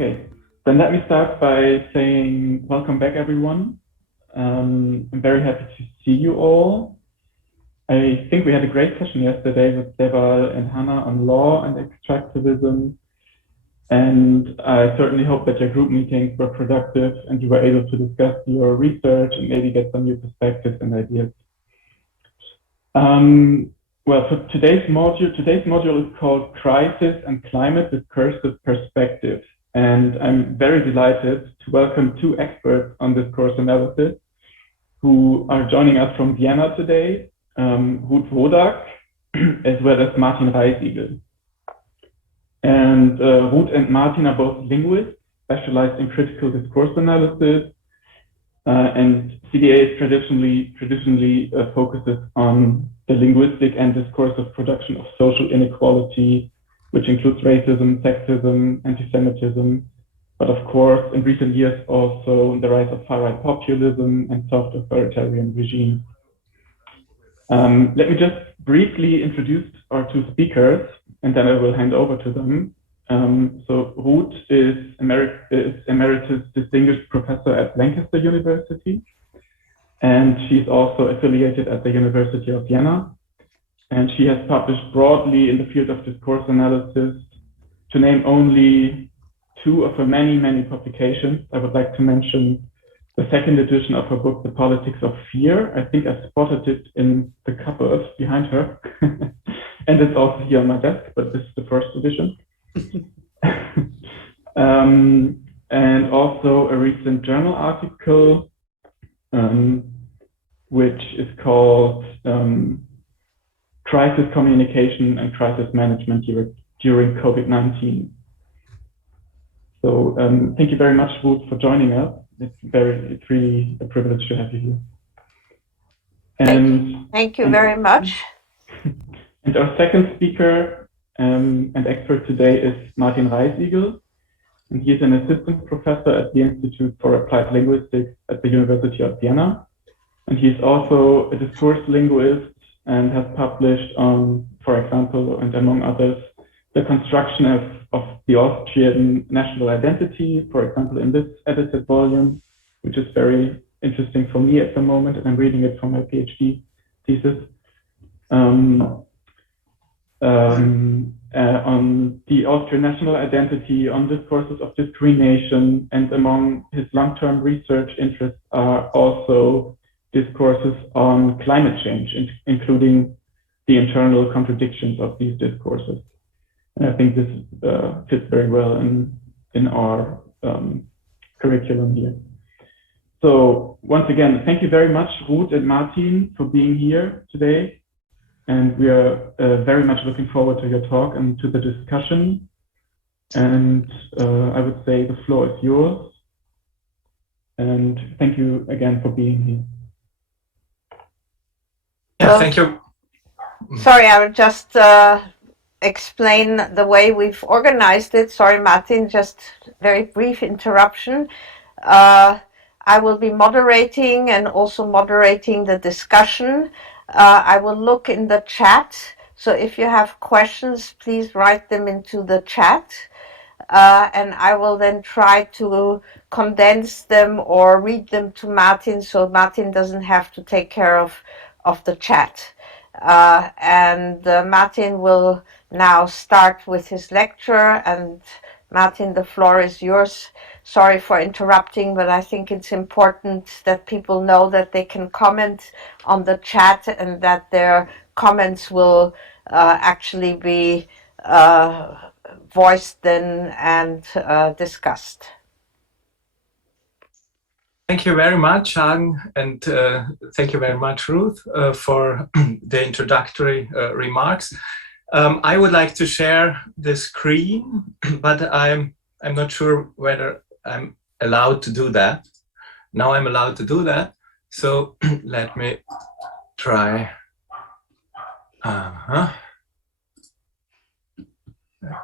Okay, then let me start by saying welcome back, everyone. I'm very happy to see you all. I think we had a great session yesterday with Deval and Hannah on law and extractivism. And I certainly hope that your group meetings were productive and you were able to discuss your research and maybe get some new perspectives and ideas. Well, for today's module is called Crisis and Climate Discursive Perspectives. And I'm very delighted to welcome two experts on discourse analysis who are joining us from Vienna today, Ruth Wodak, as well as Martin Reisigl. And Ruth and Martin are both linguists specialized in critical discourse analysis, and CDA is traditionally focuses on the linguistic and discursive production of social inequality, which includes racism, sexism, anti-Semitism, but of course, in recent years, also the rise of far-right populism and soft authoritarian regimes. Let me just briefly introduce our two speakers, and then I will hand over to them. So Ruth is Emeritus Distinguished Professor at Lancaster University, and she's also affiliated at the University of Vienna. And she has published broadly in the field of discourse analysis. To name only two of her many publications, I would like to mention the second edition of her book, The Politics of Fear. I think I spotted it in the cupboard behind her. And it's also here on my desk, but this is the first edition. And also a recent journal article, which is called Crisis Communication and Crisis Management during COVID-19. So thank you very much, Ruth, for joining us. It's really a privilege to have you here. And thank you very much. And our second speaker and expert today is Martin Reisigl, and he is an assistant professor at the Institute for Applied Linguistics at the University of Vienna. And he's also a discourse linguist and has published on, for example, and among others, the construction of the Austrian national identity, for example, in this edited volume, which is very interesting for me at the moment, and I'm reading it for my PhD thesis. On the Austrian national identity, on discourses of discrimination, and among his long-term research interests are also discourses on climate change, including the internal contradictions of these discourses. And I think this fits very well in our curriculum here. So once again, thank you very much, Ruth and Martin, for being here today. And we are very much looking forward to your talk and to the discussion. And I would say the floor is yours. And thank you again for being here. Yeah, thank you. Sorry, I would just explain the way we've organized it. Sorry, Martin, just very brief interruption. I will be moderating and also moderating the discussion. I will look in the chat. So if you have questions, please write them into the chat. And I will then try to condense them or read them to Martin, so Martin doesn't have to take care of the chat. And Martin will now start with his lecture. And Martin, the floor is yours. Sorry for interrupting, but I think it's important that people know that they can comment on the chat and that their comments will actually be voiced then and discussed. Thank you very much, Hagen, and thank you very much, Ruth, for the introductory remarks. I would like to share the screen, but I'm not sure whether I'm allowed to do that. Now I'm allowed to do that, so let me try. Let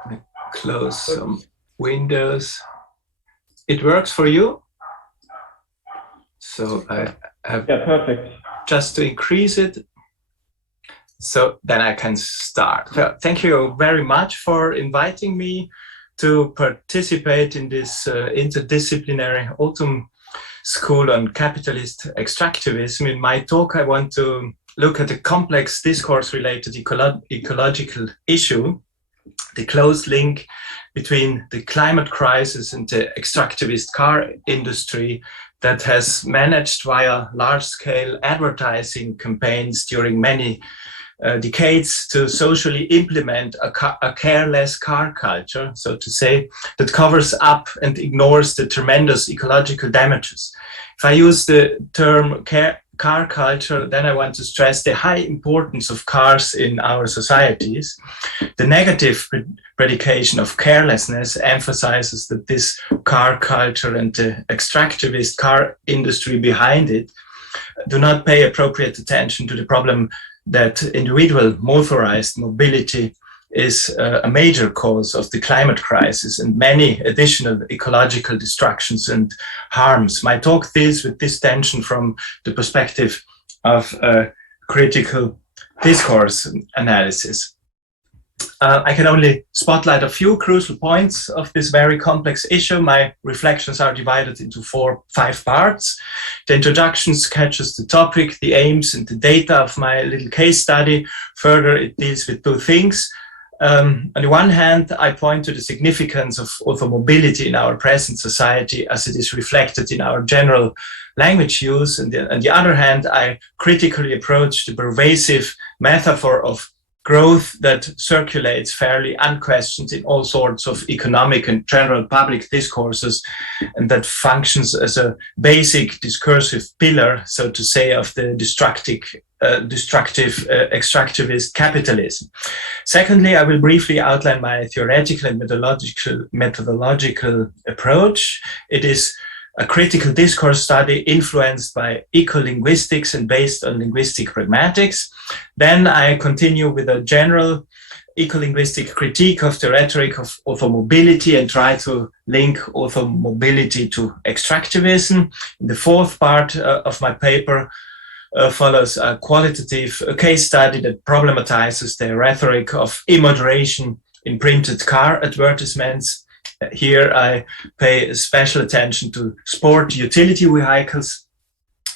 me close some windows. It works for you? So I have perfect. Just to increase it, so then I can start. Thank you very much for inviting me to participate in this interdisciplinary autumn school on capitalist extractivism. In my talk, I want to look at a complex discourse-related ecological issue, the close link between the climate crisis and the extractivist car industry that has managed via large-scale advertising campaigns during many decades to socially implement a careless car culture, so to say, that covers up and ignores the tremendous ecological damages. If I use the term car culture, then I want to stress the high importance of cars in our societies. The negative predication of carelessness emphasizes that this car culture and the extractivist car industry behind it do not pay appropriate attention to the problem that individual motorized mobility is a major cause of the climate crisis and many additional ecological destructions and harms. My talk deals with this tension from the perspective of critical discourse analysis. I can only spotlight a few crucial points of this very complex issue. My reflections are divided into 5 parts. The introduction sketches the topic, the aims, and the data of my little case study. Further, it deals with 2 things. On the one hand, I point to the significance of automobility in our present society as it is reflected in our general language use. And on the other hand, I critically approach the pervasive metaphor of growth that circulates fairly unquestioned in all sorts of economic and general public discourses, and that functions as a basic discursive pillar, so to say, of the destructive extractivist capitalism. Secondly, I will briefly outline my theoretical and methodological approach. It is a critical discourse study influenced by eco-linguistics and based on linguistic pragmatics. Then I continue with a general eco-linguistic critique of the rhetoric of automobility and try to link automobility to extractivism. In the 4th part of my paper follows a qualitative case study that problematizes the rhetoric of immoderation in printed car advertisements. Here I pay special attention to sport utility vehicles.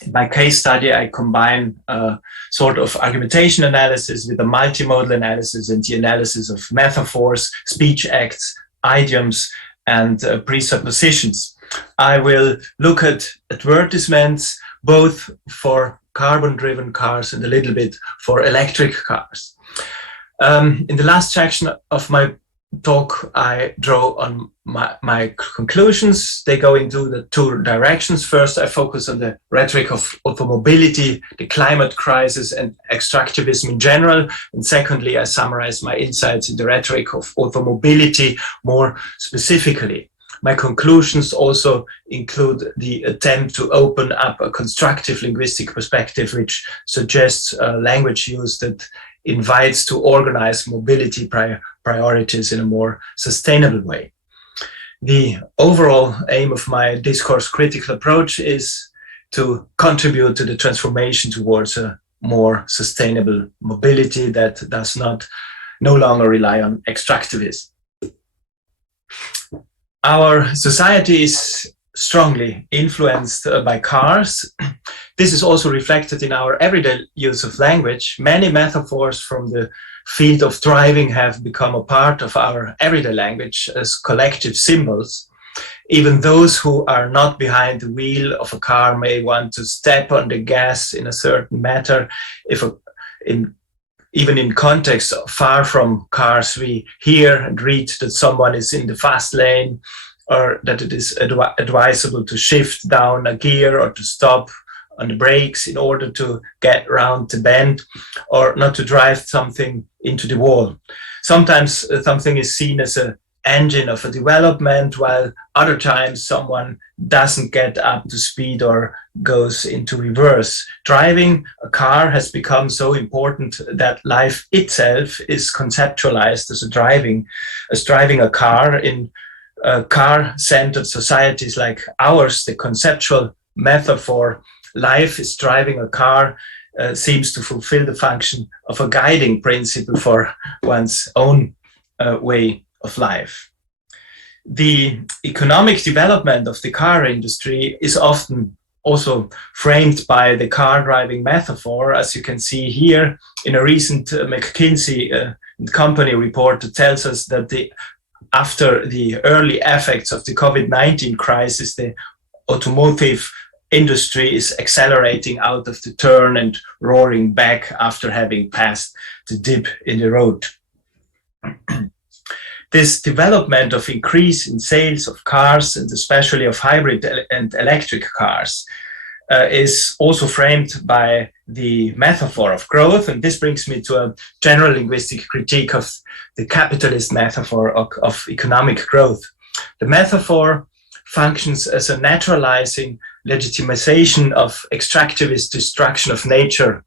In my case study, I combine a sort of argumentation analysis with a multimodal analysis and the analysis of metaphors, speech acts, idioms, and presuppositions. I will look at advertisements both for carbon-driven cars and a little bit for electric cars. In the last section of my talk, I draw on my conclusions. They go into the 2 directions. First, I focus on the rhetoric of automobility, the climate crisis, and extractivism in general. And secondly, I summarize my insights in the rhetoric of automobility more specifically. My conclusions also include the attempt to open up a constructive linguistic perspective, which suggests language use that invites to organize mobility priorities in a more sustainable way. The overall aim of my discourse critical approach is to contribute to the transformation towards a more sustainable mobility that does no longer rely on extractivism. Our society is strongly influenced by cars. This is also reflected in our everyday use of language. Many metaphors from the field of driving have become a part of our everyday language as collective symbols. Even those who are not behind the wheel of a car may want to step on the gas in a certain manner. Even in context far from cars, we hear and read that someone is in the fast lane, or that it is advisable to shift down a gear or to stop on the brakes in order to get around the bend, or not to drive something into the wall. Sometimes something is seen as an engine of a development, while other times someone doesn't get up to speed or goes into reverse. Driving a car has become so important that life itself is conceptualized as driving a car. In car-centered societies like ours, the conceptual metaphor life is driving a car seems to fulfill the function of a guiding principle for one's own way of life. The economic development of the car industry is often also framed by the car driving metaphor, as you can see here in a recent McKinsey company report that tells us that after the early effects of the COVID-19 crisis, the automotive industry is accelerating out of the turn and roaring back after having passed the dip in the road. This development of increase in sales of cars, and especially of hybrid and electric cars, is also framed by the metaphor of growth. And this brings me to a general linguistic critique of the capitalist metaphor of economic growth. The metaphor functions as a naturalizing legitimization of extractivist destruction of nature.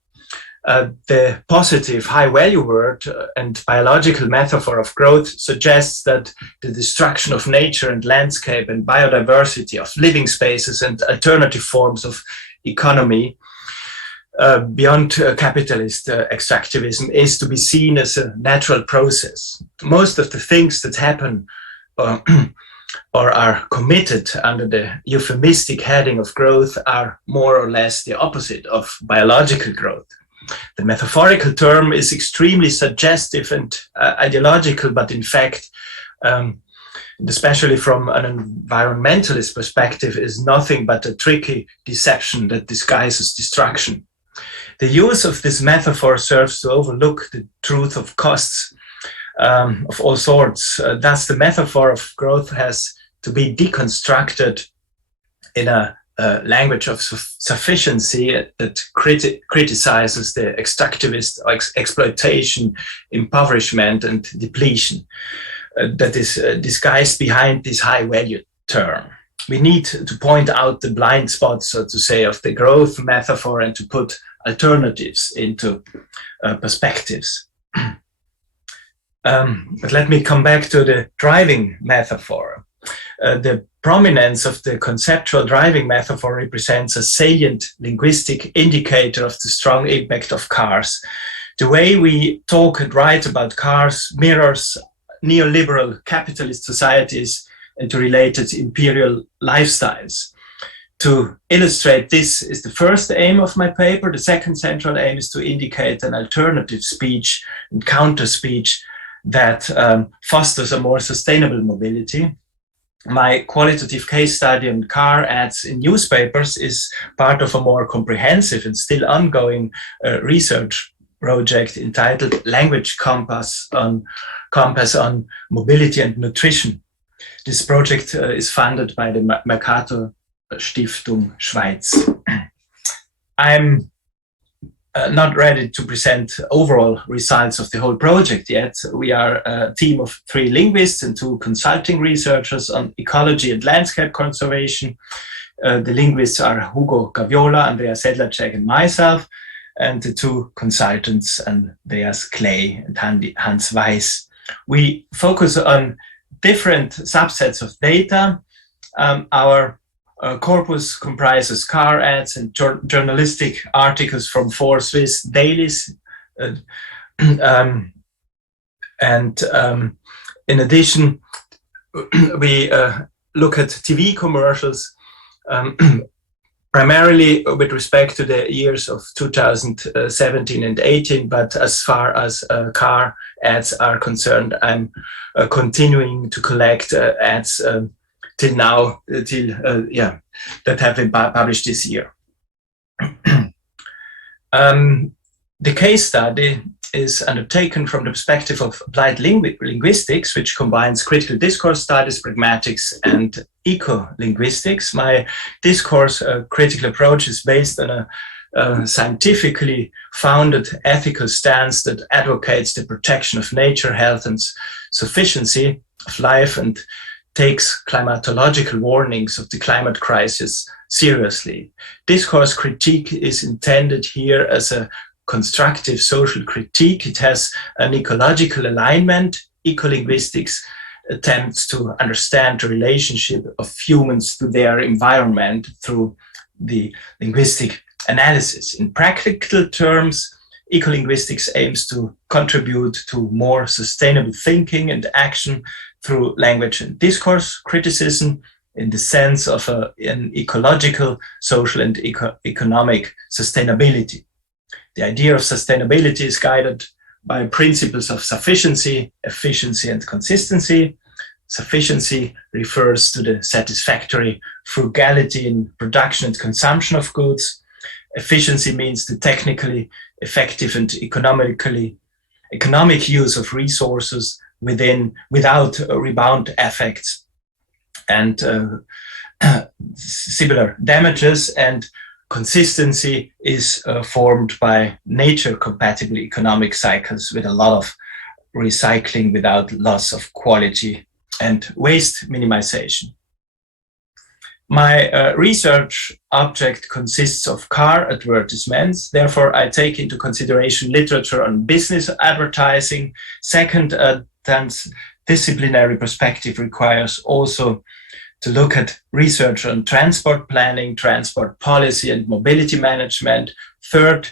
The positive high-value word and biological metaphor of growth suggests that the destruction of nature and landscape and biodiversity of living spaces and alternative forms of economy beyond capitalist extractivism is to be seen as a natural process. Most of the things that happen or are committed under the euphemistic heading of growth are more or less the opposite of biological growth. The metaphorical term is extremely suggestive and ideological, but in fact, especially from an environmentalist perspective, is nothing but a tricky deception that disguises destruction. The use of this metaphor serves to overlook the truth of costs of all sorts. Thus, the metaphor of growth has to be deconstructed in a language of sufficiency that criticizes the extractivist exploitation, impoverishment, and depletion that is disguised behind this high-value term. We need to point out the blind spots, so to say, of the growth metaphor and to put alternatives into perspectives. But let me come back to the driving metaphor. The prominence of the conceptual driving metaphor represents a salient linguistic indicator of the strong impact of cars. The way we talk and write about cars mirrors neoliberal capitalist societies and to related imperial lifestyles. To illustrate this is the first aim of my paper. The second central aim is to indicate an alternative speech and counter speech that fosters a more sustainable mobility. My qualitative case study on car ads in newspapers is part of a more comprehensive and still ongoing research project entitled Language Compass on Mobility and Nutrition. This project is funded by the Mercator Stiftung Schweiz. I'm not ready to present overall results of the whole project yet. We are a team of 3 linguists and 2 consulting researchers on ecology and landscape conservation. The linguists are Hugo Gaviola, Andrea Sedlacek, and myself, and the 2 consultants, Andreas Clay and Hans Weiss. We focus on different subsets of data. Our corpus comprises car ads and journalistic articles from 4 Swiss dailies. In addition, we look at TV commercials, primarily with respect to the years of 2017 and 18, but as far as car ads are concerned, I'm continuing to collect ads till now, that have been published this year. The case study is undertaken from the perspective of applied linguistics, which combines critical discourse studies, pragmatics, and eco-linguistics. My discourse critical approach is based on a scientifically founded ethical stance that advocates the protection of nature, health, and sufficiency of life, and takes climatological warnings of the climate crisis seriously. Discourse critique is intended here as a constructive social critique. It has an ecological alignment. Eco-linguistics attempts to understand the relationship of humans to their environment through the linguistic analysis. In practical terms, eco-linguistics aims to contribute to more sustainable thinking and action through language and discourse criticism in the sense of an ecological, social, and economic sustainability. The idea of sustainability is guided by principles of sufficiency, efficiency, and consistency. Sufficiency refers to the satisfactory frugality in production and consumption of goods. Efficiency means the technically effective and economic use of resources without rebound effects and similar damages. And consistency is formed by nature-compatible economic cycles with a lot of recycling without loss of quality and waste minimization. My research object consists of car advertisements. Therefore, I take into consideration literature on business advertising. Second, transdisciplinary perspective requires also to look at research on transport planning, transport policy, and mobility management. Third,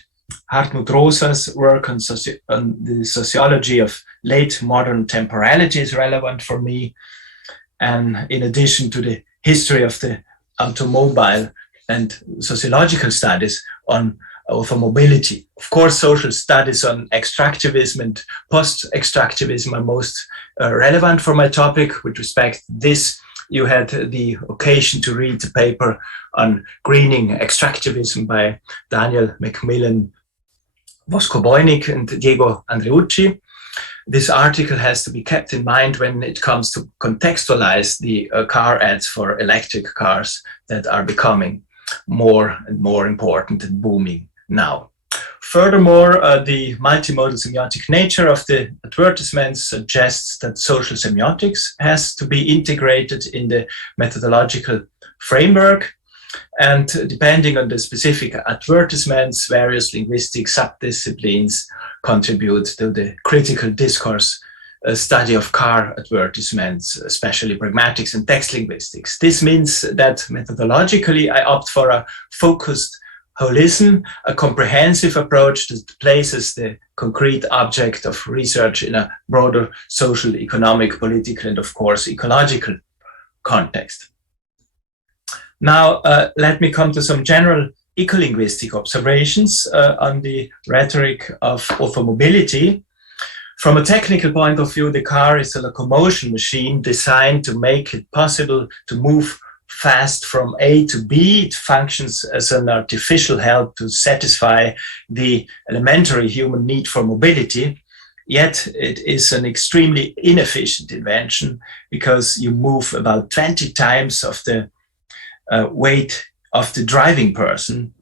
Hartmut Rosa's work on the sociology of late modern temporality is relevant for me. And in addition to the history of the automobile and sociological studies on automobility. Of course, social studies on extractivism and post-extractivism are most relevant for my topic. With respect to this, you had the occasion to read the paper on greening extractivism by Daniel Macmillan Voskobojnik and Diego Andreucci. This article has to be kept in mind when it comes to contextualize the car ads for electric cars that are becoming more and more important and booming now. Furthermore, the multimodal semiotic nature of the advertisements suggests that social semiotics has to be integrated in the methodological framework. And depending on the specific advertisements, various linguistic subdisciplines contribute to the critical discourse study of car advertisements, especially pragmatics and text linguistics. This means that methodologically, I opt for a focused holism, a comprehensive approach that places the concrete object of research in a broader social, economic, political, and of course, ecological context. Now, let me come to some general eco-linguistic observations on the rhetoric of automobility. From a technical point of view, the car is a locomotion machine designed to make it possible to move fast from A to B. It functions as an artificial help to satisfy the elementary human need for mobility. Yet it is an extremely inefficient invention because you move about 20 times of the weight of the driving person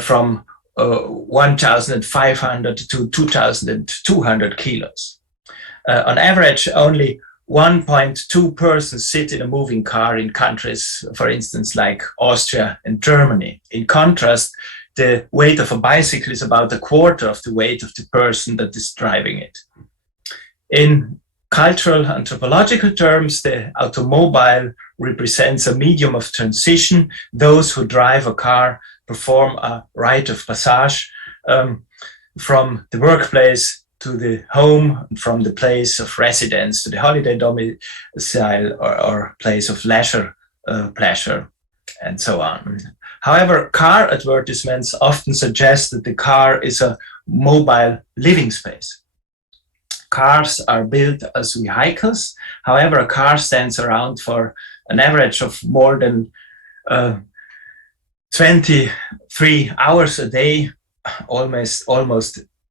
from 1,500 to 2,200 kilos. On average, only 1.2 persons sit in a moving car in countries, for instance, like Austria and Germany. In contrast, the weight of a bicycle is about a quarter of the weight of the person that is driving it. In cultural anthropological terms, the automobile represents a medium of transition. Those who drive a car perform a rite of passage from the workplace to the home, from the place of residence to the holiday domicile or place of leisure, pleasure, and so on. However, car advertisements often suggest that the car is a mobile living space. Cars are built as vehicles. However, a car stands around for an average of more than 23 hours a day, almost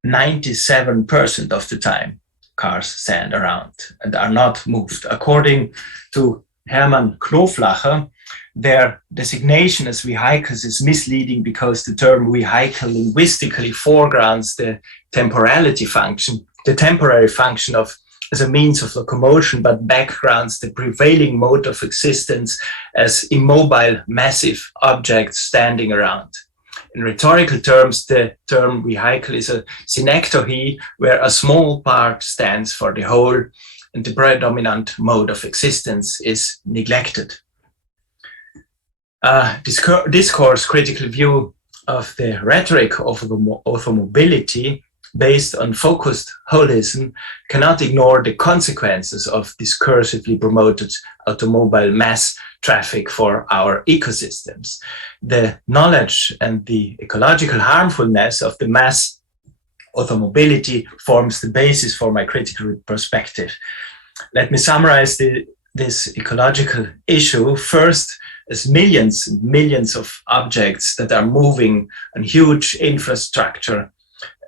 97% of the time. Cars stand around and are not moved. According to Hermann Knoflacher, their designation as vehicles is misleading because the term vehicle linguistically foregrounds the temporality function, the temporary function of as a means of locomotion, but backgrounds the prevailing mode of existence as immobile, massive objects standing around. In rhetorical terms, the term vehicle is a synecdoche where a small part stands for the whole and the predominant mode of existence is neglected. Discourse critical view of the rhetoric of automobility based on focused holism cannot ignore the consequences of discursively promoted automobile mass traffic for our ecosystems. The knowledge and the ecological harmfulness of the mass automobility forms the basis for my critical perspective. Let me summarize this ecological issue first as millions and millions of objects that are moving a huge infrastructure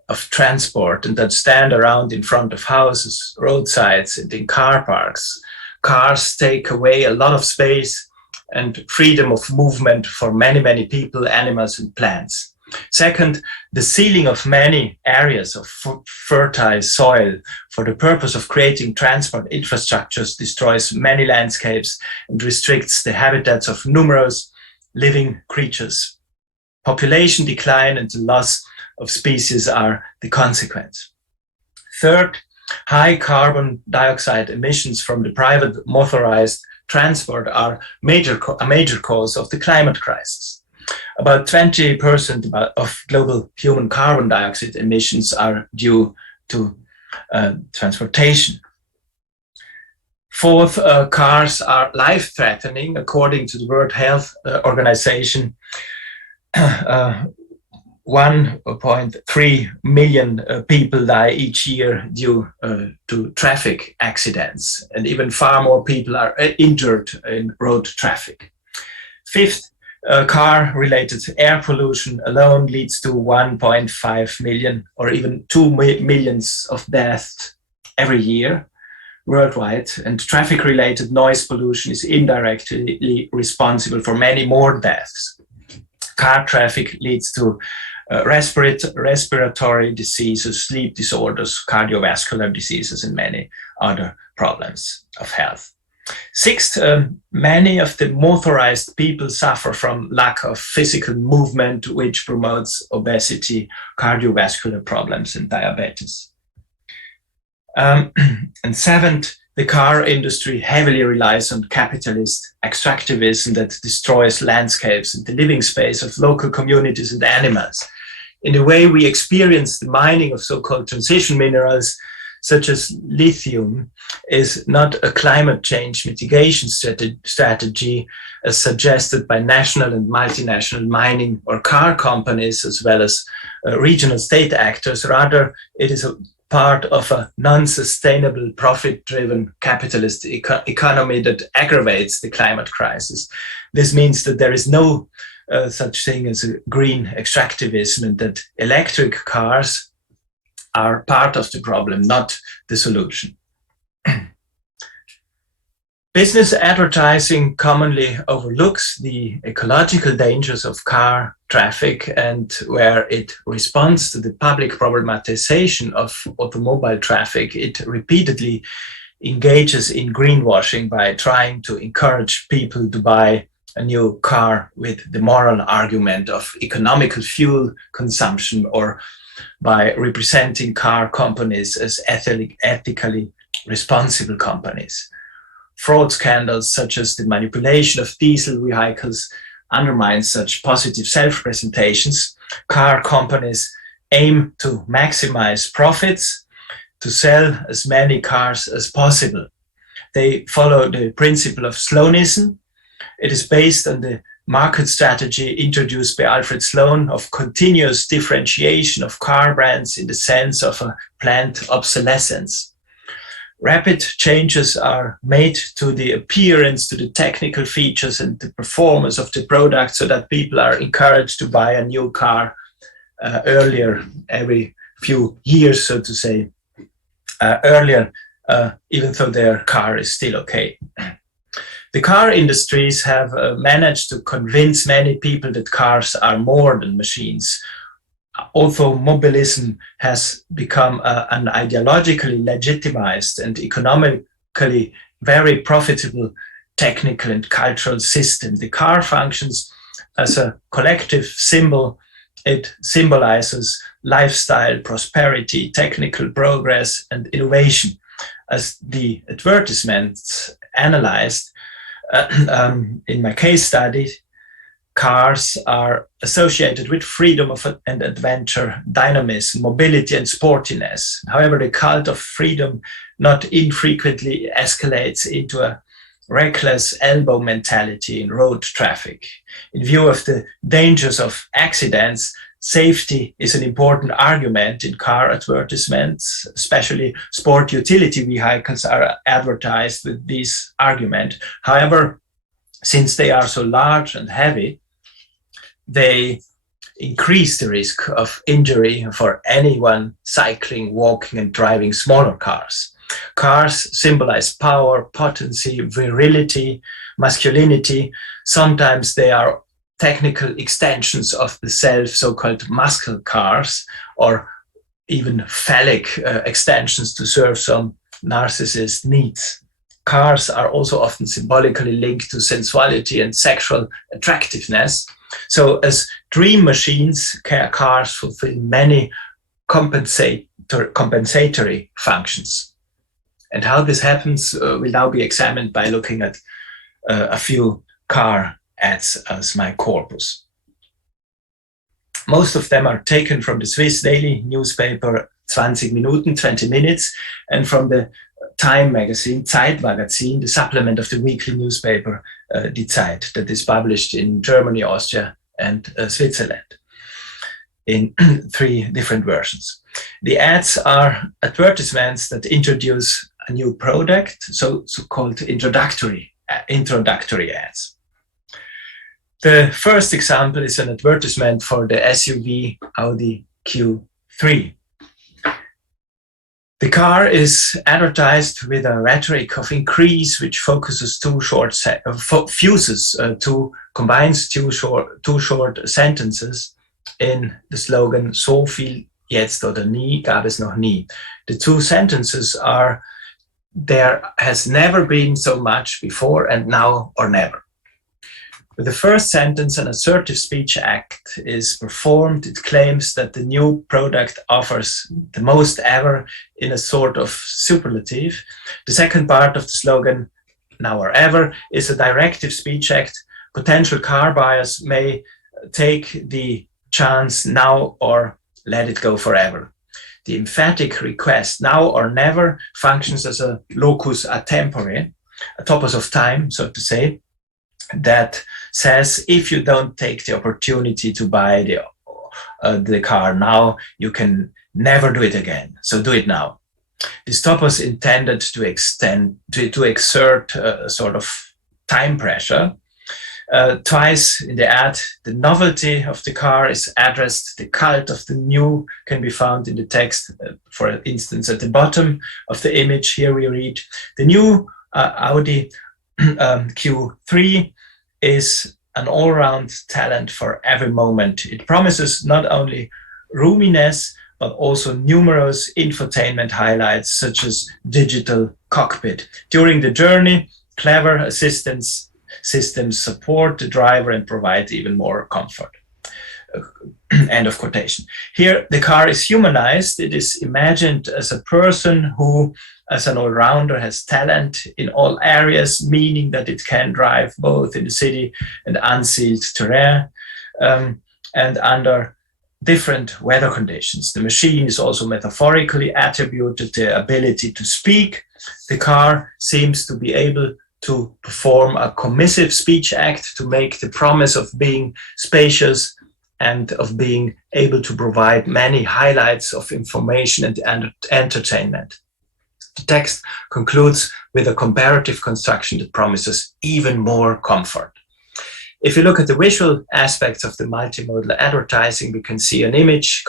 of transport and that stand around in front of houses, roadsides, and in car parks. Cars take away a lot of space and freedom of movement for many, many people, animals, and plants. Second, the sealing of many areas of fertile soil for the purpose of creating transport infrastructures destroys many landscapes and restricts the habitats of numerous living creatures. Population decline and the loss of species are the consequence. Third, high carbon dioxide emissions from the private motorized transport are a major cause of the climate crisis. About 20% of global human carbon dioxide emissions are due to transportation. Fourth, cars are life-threatening. According to the World Health Organization, 1.3 million people die each year due to traffic accidents, and even far more people are injured in road traffic. Fifth, car-related air pollution alone leads to 1.5 million or even 2 millions of deaths every year worldwide, and traffic-related noise pollution is indirectly responsible for many more deaths. Car traffic leads to respiratory diseases, sleep disorders, cardiovascular diseases, and many other problems of health. Sixth, many of the motorized people suffer from lack of physical movement, which promotes obesity, cardiovascular problems, and diabetes. And seventh, the car industry heavily relies on capitalist extractivism that destroys landscapes and the living space of local communities and animals. In the way we experience the mining of so-called transition minerals, such as lithium, is not a climate change mitigation strategy as suggested by national and multinational mining or car companies, as well as regional state actors. Rather, it is a part of a non-sustainable, profit-driven capitalist economy that aggravates the climate crisis. This means that there is no such thing as a green extractivism, and that electric cars are part of the problem, not the solution. Business advertising commonly overlooks the ecological dangers of car traffic, and where it responds to the public problematization of automobile traffic, it repeatedly engages in greenwashing by trying to encourage people to buy a new car with the moral argument of economical fuel consumption, or by representing car companies as ethically responsible companies. Fraud scandals such as the manipulation of diesel vehicles undermine such positive self-presentations. Car companies aim to maximize profits, to sell as many cars as possible. They follow the principle of Sloanism. It is based on the market strategy introduced by Alfred Sloan of continuous differentiation of car brands in the sense of a planned obsolescence. Rapid changes are made to the appearance, to the technical features and the performance of the product, so that people are encouraged to buy a new car earlier, every few years, so to say, even though their car is still okay. The car industries have managed to convince many people that cars are more than machines. Automobilism has become an ideologically legitimized and economically very profitable technical and cultural system. The car functions as a collective symbol. It symbolizes lifestyle, prosperity, technical progress, and innovation. As the advertisements analyzed in my case study, cars are associated with freedom and adventure, dynamism, mobility, and sportiness. However, the cult of freedom not infrequently escalates into a reckless elbow mentality in road traffic. In view of the dangers of accidents, safety is an important argument in car advertisements. Especially sport utility vehicles are advertised with this argument. However, since they are so large and heavy, they increase the risk of injury for anyone cycling, walking, and driving smaller cars. Cars symbolize power, potency, virility, masculinity. Sometimes they are technical extensions of the self, so-called muscle cars, or even phallic extensions to serve some narcissist needs. Cars are also often symbolically linked to sensuality and sexual attractiveness. So as dream machines, cars fulfill many compensatory functions. And how this happens will now be examined by looking at a few car ads as my corpus. Most of them are taken from the Swiss daily newspaper 20 Minuten, 20 minutes, and from the Time magazine, Zeitmagazin, the supplement of the weekly newspaper Die Zeit, that is published in Germany, Austria, and Switzerland in 3 different versions. The ads are advertisements that introduce a new product, so-called introductory ads. The first example is an advertisement for the SUV Audi Q3. The car is advertised with a rhetoric of increase, which focuses combines two short sentences in the slogan "So viel jetzt oder nie gab es noch nie." The 2 sentences are "There has never been so much before, and now or never." With the first sentence, an assertive speech act is performed. It claims that the new product offers the most ever in a sort of superlative. The second part of the slogan, "Now or ever," is a directive speech act. Potential car buyers may take the chance now or let it go forever. The emphatic request, "now or never," functions as a locus a tempore, a topos of time, so to say, that says if you don't take the opportunity to buy the car now, you can never do it again. So do it now. This topos intended to exert a sort of time pressure. Twice in the ad, the novelty of the car is addressed. The cult of the new can be found in the text. For instance, at the bottom of the image, here we read, "The new Audi Q3 is an all-round talent for every moment. It promises not only roominess, but also numerous infotainment highlights, such as digital cockpit. During the journey, clever assistance systems support the driver and provide even more comfort." End of quotation. Here, the car is humanized. It is imagined as a person who, as an all-rounder, has talent in all areas, meaning that it can drive both in the city and unsealed terrain, and under different weather conditions. The machine is also metaphorically attributed the ability to speak. The car seems to be able to perform a commissive speech act to make the promise of being spacious and of being able to provide many highlights of information and entertainment. The text concludes with a comparative construction that promises even more comfort. If you look at the visual aspects of the multimodal advertising, we can see an image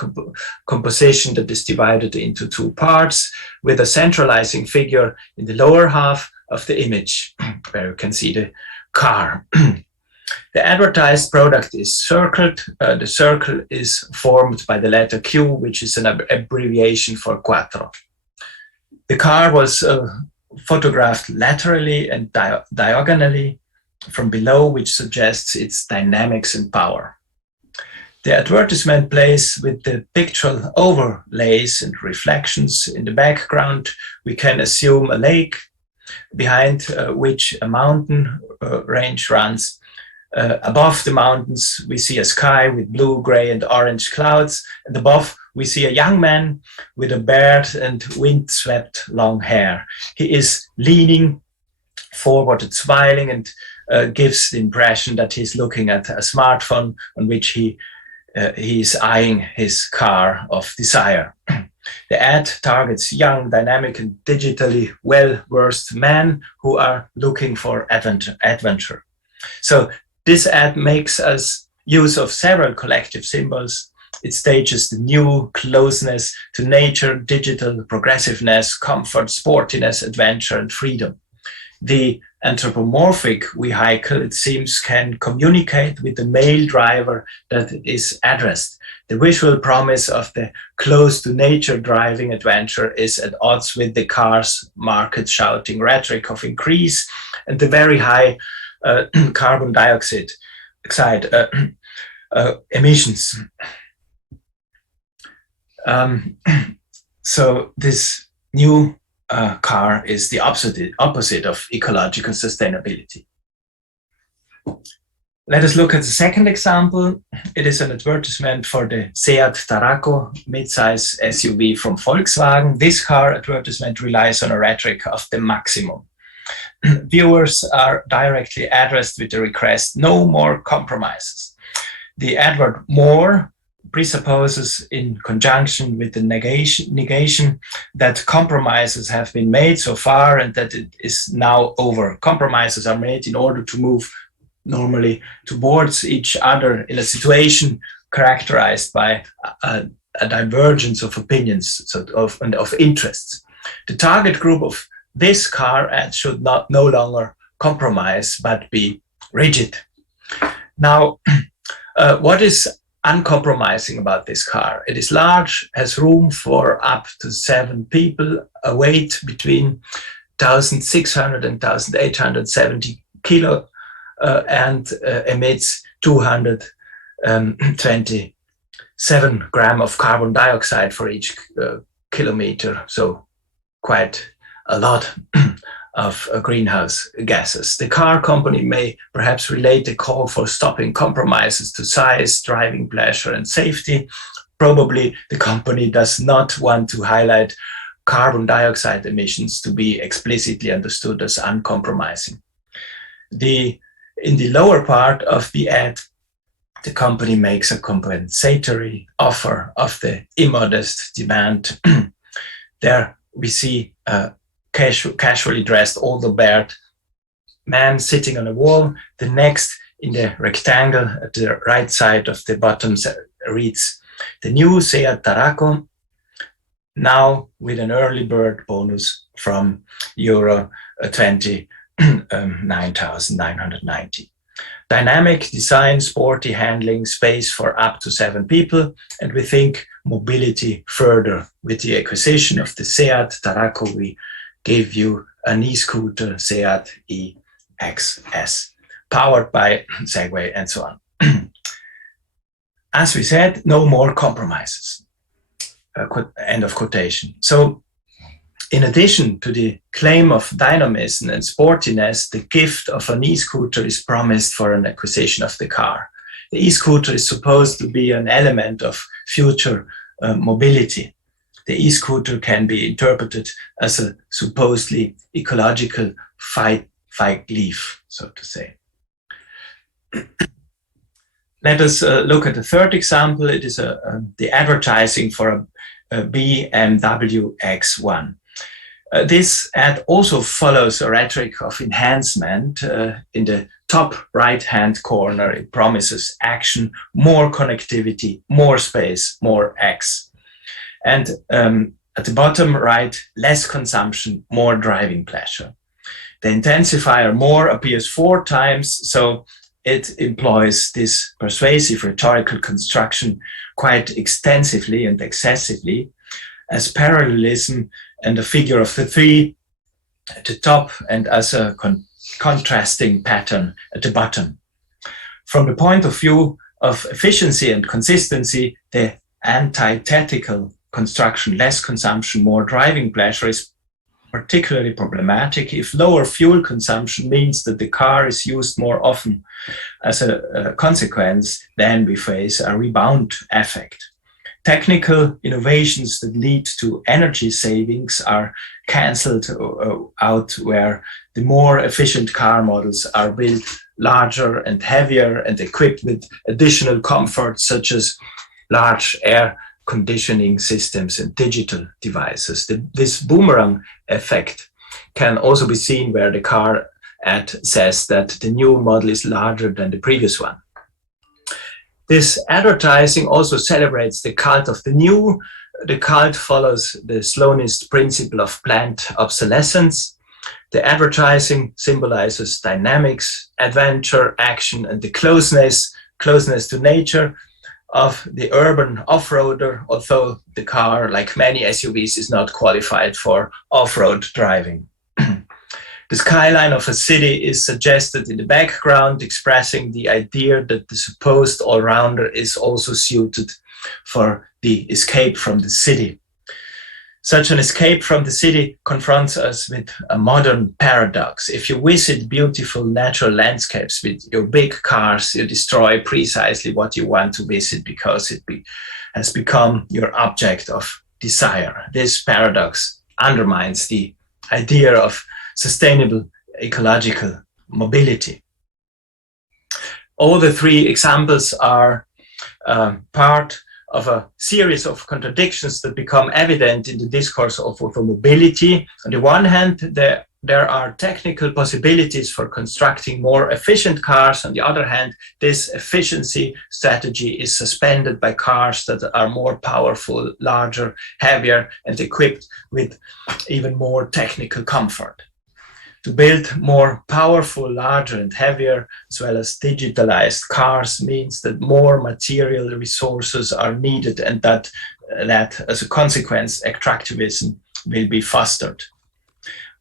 composition that is divided into 2 parts, with a centralizing figure in the lower half of the image, where you can see the car. The advertised product is circled. The circle is formed by the letter Q, which is an abbreviation for quattro. The car was photographed laterally and diagonally from below, which suggests its dynamics and power. The advertisement plays with the pictorial overlays and reflections. In the background, we can assume a lake, behind which a mountain range runs. Above the mountains, we see a sky with blue, gray, and orange clouds. And above, we see a young man with a beard and wind-swept long hair. He is leaning forward and smiling, and gives the impression that he's looking at a smartphone on which he's eyeing his car of desire. The ad targets young, dynamic, and digitally well-versed men who are looking for adventure. So this ad makes us use of several collective symbols. It stages the new closeness to nature, digital progressiveness, comfort, sportiness, adventure, and freedom. The anthropomorphic vehicle, it seems, can communicate with the male driver that is addressed. The visual promise of the close to nature driving adventure is at odds with the car's market shouting rhetoric of increase and the very high carbon dioxide emissions. So this new car is the opposite of ecological sustainability. Let us look at the second example. It is an advertisement for the Seat Tarraco midsize SUV from Volkswagen. This car advertisement relies on a rhetoric of the maximum. Viewers are directly addressed with the request, no more compromises. The advert more presupposes, in conjunction with the negation that compromises have been made so far and that it is now over. Compromises are made in order to move normally towards each other in a situation characterized by a divergence of opinions and of interests. The target group of this car ad should no longer compromise but be rigid. Now, what is uncompromising about this car? It is large, has room for up to 7 people, a weight between 1,600 and 1,870 kilo, and emits 227 grams of carbon dioxide for each kilometer, so quite a lot of greenhouse gases. The car company may perhaps relate the call for stopping compromises to size, driving pleasure, and safety. Probably the company does not want to highlight carbon dioxide emissions to be explicitly understood as uncompromising. In the lower part of the ad, the company makes a compensatory offer of the immodest demand. There we see a casually dressed older beard man sitting on a wall. The next in the rectangle at the right side of the bottom reads, the new Seat Tarraco, now with an early bird bonus from Euro 29,990. Dynamic design, sporty handling, space for up to 7 people, and we think mobility further. With the acquisition of the Seat Tarraco, we gave you an e-scooter Seat EXS, powered by Segway and so on. As we said, no more compromises. End of quotation. So, in addition to the claim of dynamism and sportiness, the gift of an e-scooter is promised for an acquisition of the car. The e-scooter is supposed to be an element of future mobility. The e-scooter can be interpreted as a supposedly ecological fight leaf, so to say. Let us look at the third example. It is the advertising for a BMW X1. This ad also follows a rhetoric of enhancement. In the top right-hand corner, it promises action, more connectivity, more space, more X. And at the bottom right, less consumption, more driving pleasure. The intensifier more appears 4 times, so it employs this persuasive rhetorical construction quite extensively and excessively as parallelism and a figure of the 3 at the top and as a contrasting pattern at the bottom. From the point of view of efficiency and consistency, the antithetical construction, less consumption, more driving pleasure, is particularly problematic if lower fuel consumption means that the car is used more often. As a consequence, then we face a rebound effect. Technical innovations that lead to energy savings are cancelled out, where the more efficient car models are built larger and heavier and equipped with additional comforts such as large air conditioning systems and digital devices. This boomerang effect can also be seen where the car ad says that the new model is larger than the previous one. This advertising also celebrates the cult of the new. The cult follows the Sloanist principle of planned obsolescence. The advertising symbolizes dynamics, adventure, action, and the closeness to nature of the urban off-roader, although the car, like many SUVs, is not qualified for off-road driving. The skyline of a city is suggested in the background, expressing the idea that the supposed all-rounder is also suited for the escape from the city. Such an escape from the city confronts us with a modern paradox. If you visit beautiful natural landscapes with your big cars, you destroy precisely what you want to visit because it has become your object of desire. This paradox undermines the idea of sustainable ecological mobility. All the three examples are part of a series of contradictions that become evident in the discourse of automobility. On the one hand, there are technical possibilities for constructing more efficient cars. On the other hand, this efficiency strategy is suspended by cars that are more powerful, larger, heavier, and equipped with even more technical comfort. To build more powerful, larger, and heavier, as well as digitalized cars, means that more material resources are needed, and that as a consequence, extractivism will be fostered.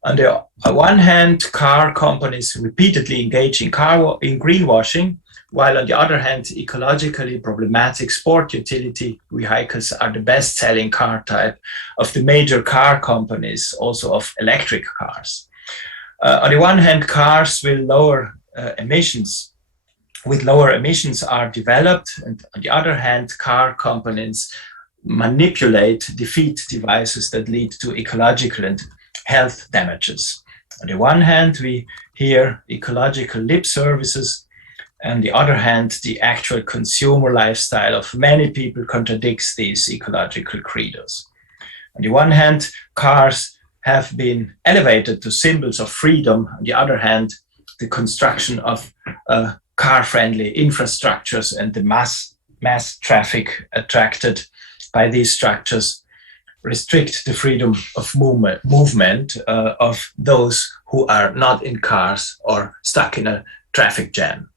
On the one hand, car companies repeatedly engage in greenwashing, while on the other hand, ecologically problematic sport utility vehicles are the best-selling car type of the major car companies, also of electric cars. On the one hand, cars with lower emissions are developed, and on the other hand, car companies manipulate defeat devices that lead to ecological and health damages. On the one hand, we hear ecological lip services. On the other hand, the actual consumer lifestyle of many people contradicts these ecological credos. On the one hand, cars have been elevated to symbols of freedom. On the other hand, the construction of car-friendly infrastructures and the mass traffic attracted by these structures restrict the freedom of movement of those who are not in cars or stuck in a traffic jam.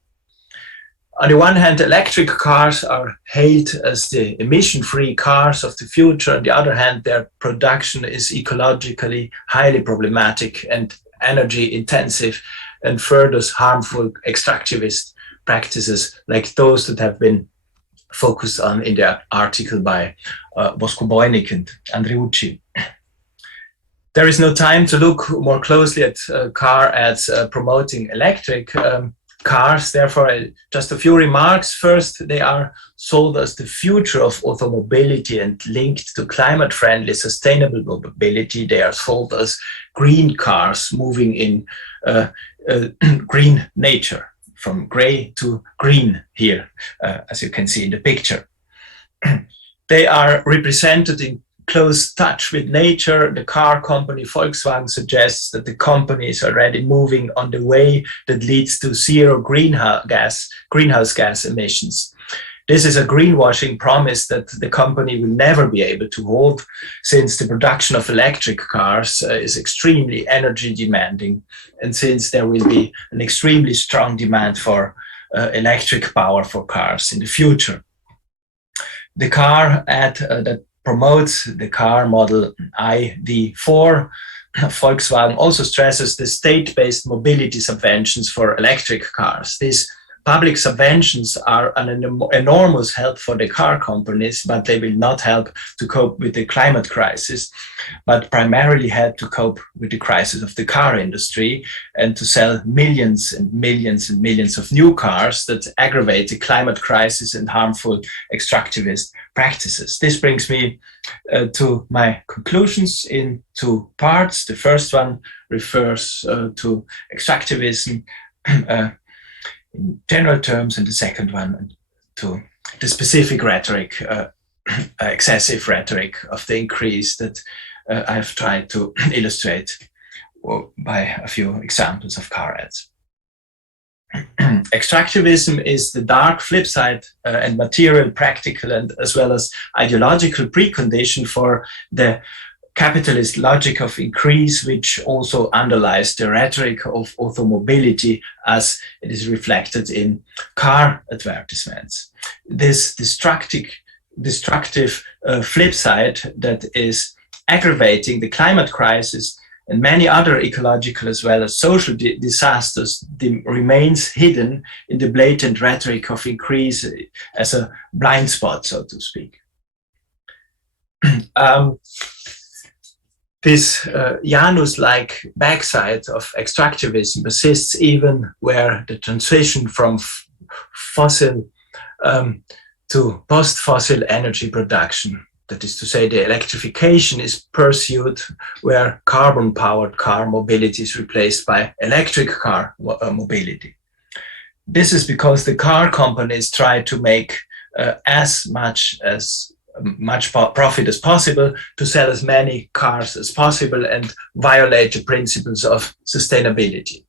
On the one hand, electric cars are hailed as the emission-free cars of the future. On the other hand, their production is ecologically highly problematic and energy-intensive and furthers harmful extractivist practices like those that have been focused on in the article by Bosko-Bojnik and Andriucci. There is no time to look more closely at car ads promoting electric cars. Therefore, just a few remarks. First, they are sold as the future of automobility and linked to climate-friendly, sustainable mobility. They are sold as green cars moving in green nature, from gray to green here, as you can see in the picture. They are represented in close touch with nature. The car company Volkswagen suggests that the company is already moving on the way that leads to zero greenhouse gas emissions. This is a greenwashing promise that the company will never be able to hold, since the production of electric cars is extremely energy demanding, and since there will be an extremely strong demand for electric power for cars in the future. The car ad that promotes the car model ID4, Volkswagen also stresses the state-based mobility subventions for electric cars. This public subventions are an enormous help for the car companies, but they will not help to cope with the climate crisis, but primarily help to cope with the crisis of the car industry and to sell millions and millions and millions of new cars that aggravate the climate crisis and harmful extractivist practices. This brings me to my conclusions in two parts. The first one refers to extractivism in general terms, and the second one to the specific rhetoric, excessive rhetoric of the increase that I've tried to illustrate by a few examples of car ads. Extractivism is the dark flip side and material, practical, and as well as ideological precondition for the capitalist logic of increase, which also underlies the rhetoric of automobility as it is reflected in car advertisements. This destructive flip side that is aggravating the climate crisis and many other ecological as well as social disasters remains hidden in the blatant rhetoric of increase as a blind spot, so to speak. This Janus-like backside of extractivism persists even where the transition from fossil to post-fossil energy production, that is to say the electrification, is pursued where carbon-powered car mobility is replaced by electric car mobility. This is because the car companies try to make as much profit as possible to sell as many cars as possible and violate the principles of sustainability,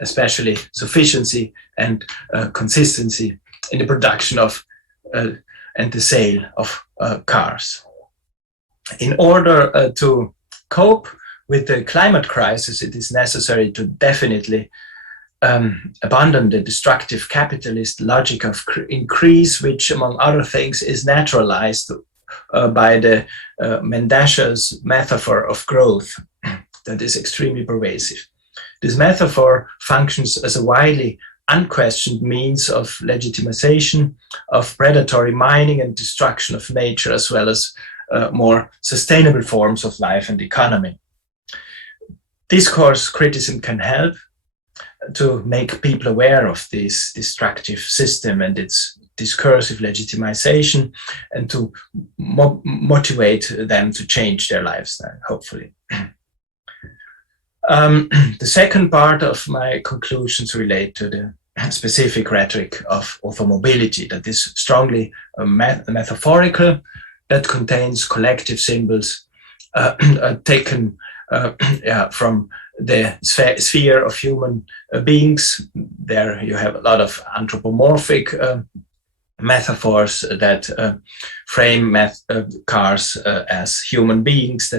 especially sufficiency and consistency in the production of and the sale of cars. In order to cope with the climate crisis, it is necessary to definitely abandon the destructive capitalist logic of increase, which, among other things, is naturalized by the mendacious metaphor of growth that is extremely pervasive. This metaphor functions as a widely unquestioned means of legitimization of predatory mining and destruction of nature, as well as more sustainable forms of life and economy. Discourse criticism can help to make people aware of this destructive system and its discursive legitimization, and to motivate them to change their lifestyle, hopefully. The second part of my conclusions relate to the specific rhetoric of automobility that is strongly metaphorical, that contains collective symbols taken from the sphere of human beings. There you have a lot of anthropomorphic metaphors that frame cars as human beings,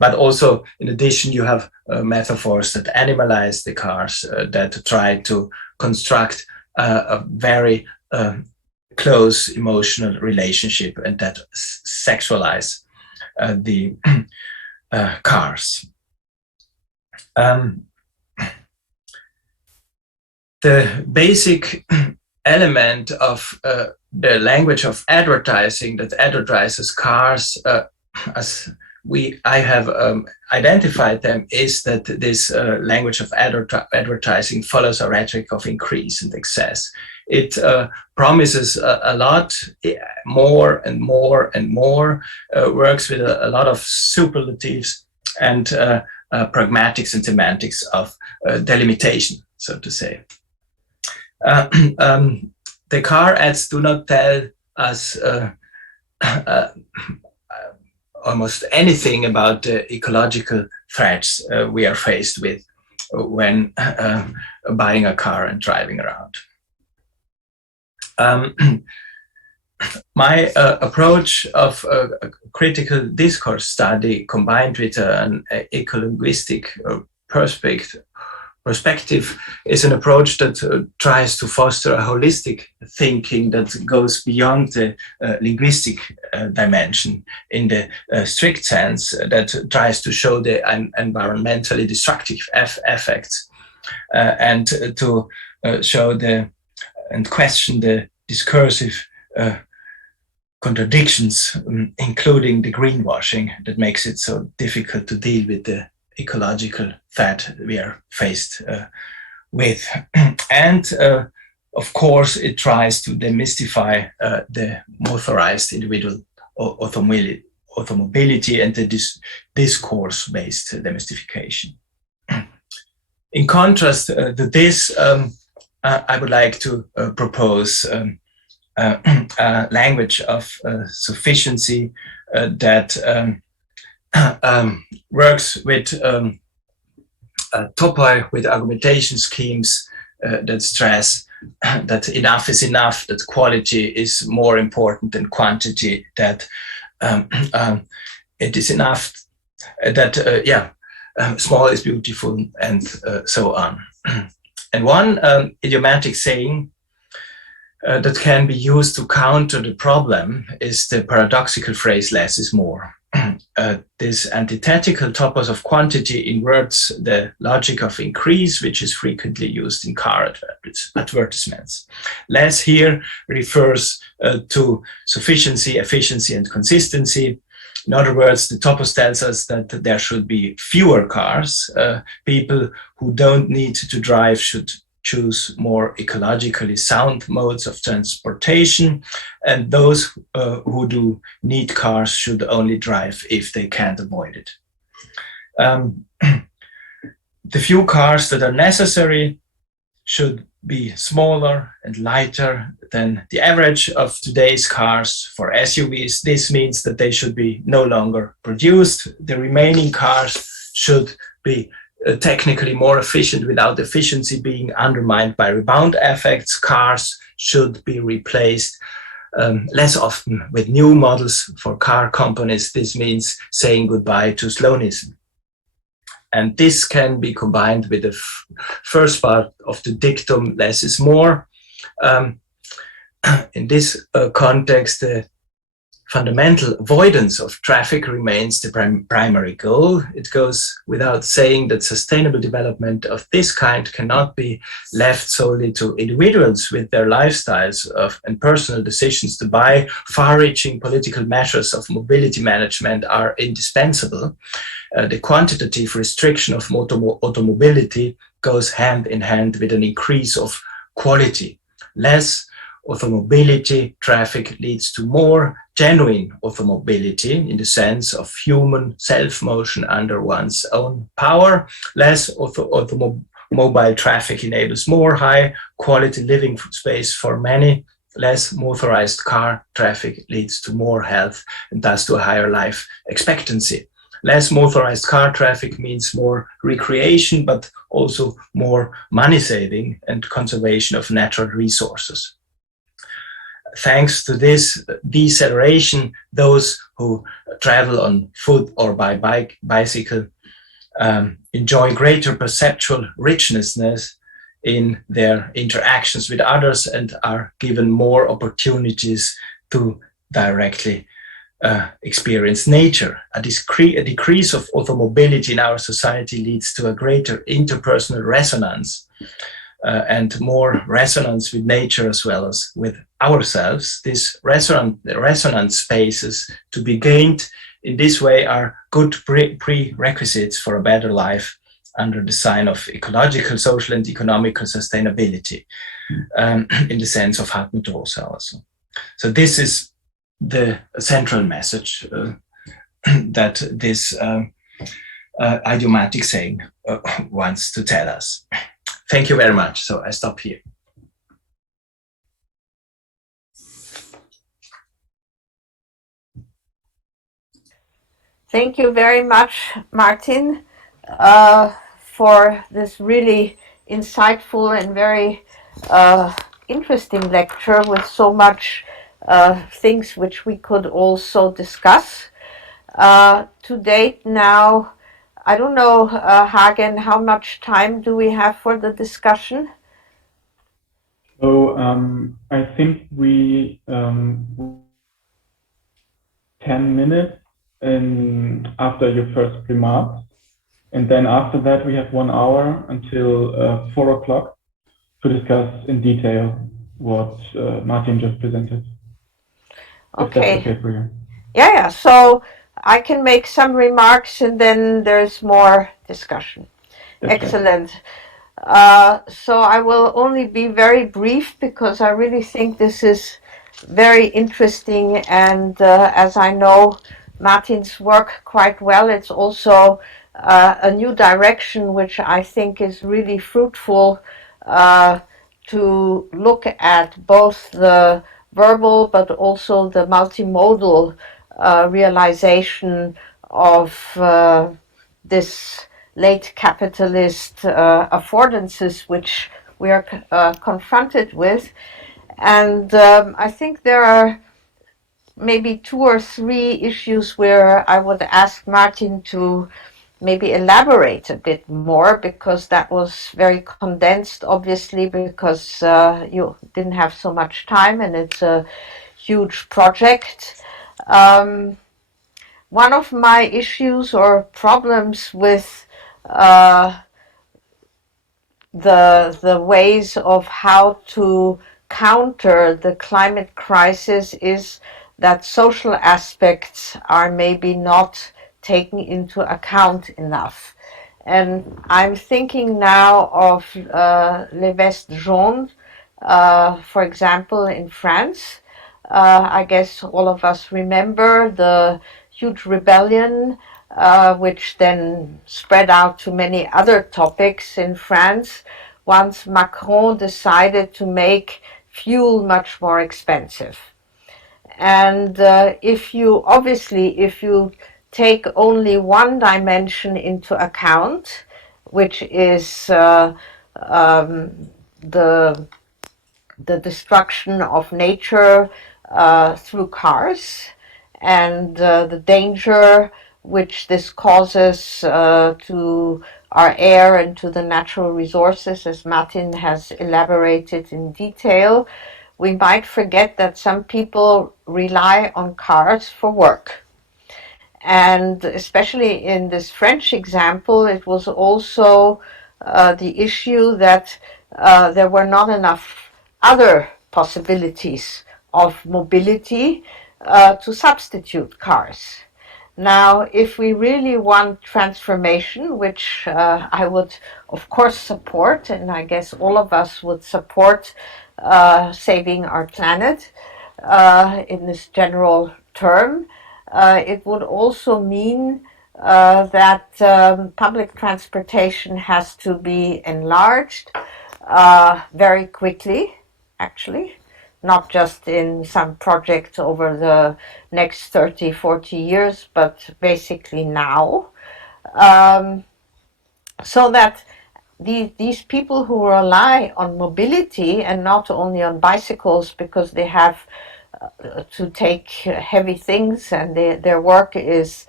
but also in addition you have metaphors that animalize the cars, that try to construct a very close emotional relationship and that sexualize the cars. The basic element of the language of advertising that advertises cars, as I have identified them, is that this language of advertising follows a rhetoric of increase and excess. It promises a lot more and more and more, works with a lot of superlatives and pragmatics and semantics of delimitation, so to say. The car ads do not tell us almost anything about the ecological threats we are faced with when buying a car and driving around. My approach of a critical discourse study combined with an eco-linguistic perspective is an approach that tries to foster a holistic thinking that goes beyond the linguistic dimension in the strict sense, that tries to show the environmentally destructive effects and to show the and question the discursive contradictions, including the greenwashing that makes it so difficult to deal with the ecological threat we are faced with. And of course, it tries to demystify the motorized individual automobility and the discourse-based demystification. In contrast to this, I would like to propose a language of sufficiency that works with topoi, with argumentation schemes that stress that enough is enough, that quality is more important than quantity, that it is enough, that small is beautiful, and so on. And one idiomatic saying that can be used to counter the problem is the paradoxical phrase "less is more." This antithetical topos of quantity inverts the logic of increase, which is frequently used in car advertisements. Less here refers to sufficiency, efficiency, and consistency. In other words, the topos tells us that there should be fewer cars. People who don't need to drive should choose more ecologically sound modes of transportation, and those who do need cars should only drive if they can't avoid it. The few cars that are necessary should be smaller and lighter than the average of today's cars. For SUVs, this means that they should be no longer produced. The remaining cars should be technically more efficient without efficiency being undermined by rebound effects. Cars should be replaced less often with new models. For car companies, this means saying goodbye to slowness. And this can be combined with the first part of the dictum, less is more. In this context, the fundamental avoidance of traffic remains the primary goal. It goes without saying that sustainable development of this kind cannot be left solely to individuals with their lifestyles and personal decisions to buy. Far-reaching political measures of mobility management are indispensable. The quantitative restriction of automobility goes hand in hand with an increase of quality. Less automobility traffic leads to more genuine automobility in the sense of human self-motion under one's own power. Less automobile traffic enables more high-quality living space for many. Less motorized car traffic leads to more health and thus to a higher life expectancy. Less motorized car traffic means more recreation, but also more money saving and conservation of natural resources. Thanks to this deceleration, those who travel on foot or by bicycle enjoy greater perceptual richness in their interactions with others and are given more opportunities to directly experience nature. A decrease of automobility in our society leads to a greater interpersonal resonance and more resonance with nature as well as with ourselves. These resonance spaces to be gained in this way are good prerequisites for a better life under the sign of ecological, social, and economical sustainability, in the sense of Hartmut Rosa also. So this is the central message that this idiomatic saying wants to tell us. Thank you very much. So I stop here. Thank you very much, Martin, for this really insightful and very interesting lecture with so much things which we could also discuss. To date now, I don't know, Hagen, how much time do we have for the discussion? So I think we 10 minutes after your first remarks, and then after that we have 1 hour until 4 o'clock to discuss in detail what Martin just presented. If that's okay for you. Yeah. So I can make some remarks and then there's more discussion. That's Excellent. So I will only be very brief because I really think this is very interesting, and as I know Martin's work quite well, it's also a new direction which I think is really fruitful to look at both the verbal but also the multimodal realization of this late capitalist affordances which we are confronted with. And I think there are maybe 2 or 3 issues where I would ask Martin to maybe elaborate a bit more, because that was very condensed, obviously, because you didn't have so much time and it's a huge project. One of my issues or problems with the ways of how to counter the climate crisis is that social aspects are maybe not taken into account enough. And I'm thinking now of Les Vestes Jaunes, for example, in France. I guess all of us remember the huge rebellion, which then spread out to many other topics in France once Macron decided to make fuel much more expensive. And if you take only one dimension into account, which is the destruction of nature through cars, and the danger which this causes to our air and to the natural resources, as Martin has elaborated in detail, we might forget that some people rely on cars for work. And especially in this French example, it was also the issue that there were not enough other possibilities of mobility to substitute cars. Now, if we really want transformation, which I would, of course, support, and I guess all of us would support saving our planet in this general term, it would also mean that public transportation has to be enlarged very quickly, actually, not just in some project over the next 30, 40 years, but basically now. So that these people who rely on mobility, and not only on bicycles because they have to take heavy things and their work is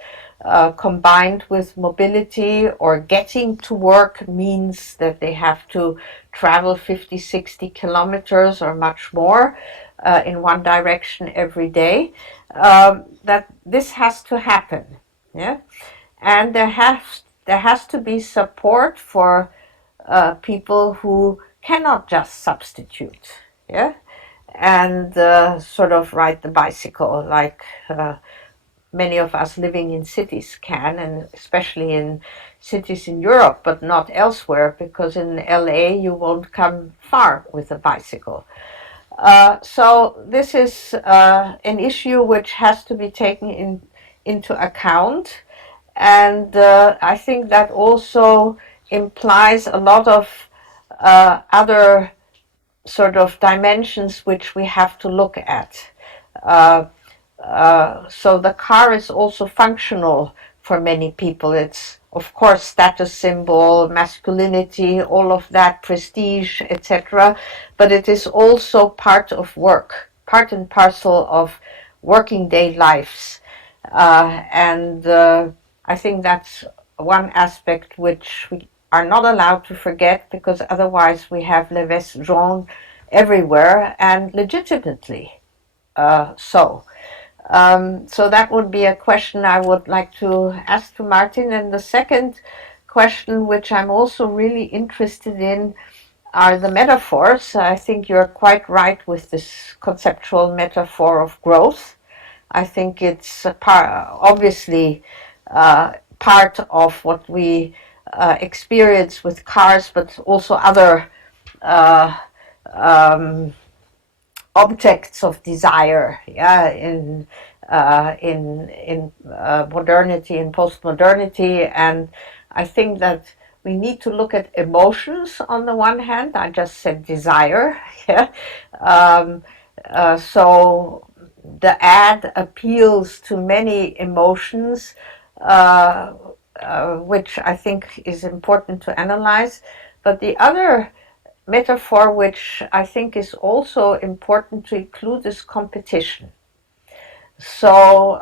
combined with mobility, or getting to work means that they have to travel 50, 60 kilometers or much more in one direction every day, that this has to happen. Yeah? And there has to be support for people who cannot just substitute. Yeah? And sort of ride the bicycle like many of us living in cities can, and especially in cities in Europe, but not elsewhere, because in LA you won't come far with a bicycle. So this is an issue which has to be taken into account, and I think that also implies a lot of other sort of dimensions which we have to look at. So the car is also functional for many people. It's, of course, status symbol, masculinity, all of that, prestige, etc. But it is also part of work, part and parcel of working day lives. And I think that's one aspect which we are not allowed to forget, because otherwise we have Les Vestes Jaunes everywhere, and legitimately so. So that would be a question I would like to ask to Martin. And the second question, which I'm also really interested in, are the metaphors. I think you're quite right with this conceptual metaphor of growth. I think it's obviously part of what we experience with cars, but also other um, objects of desire, yeah, in modernity and postmodernity. And I think that we need to look at emotions on the one hand. I just said desire, yeah. So the ad appeals to many emotions, which I think is important to analyze. But the other metaphor, which I think is also important to include, is competition. So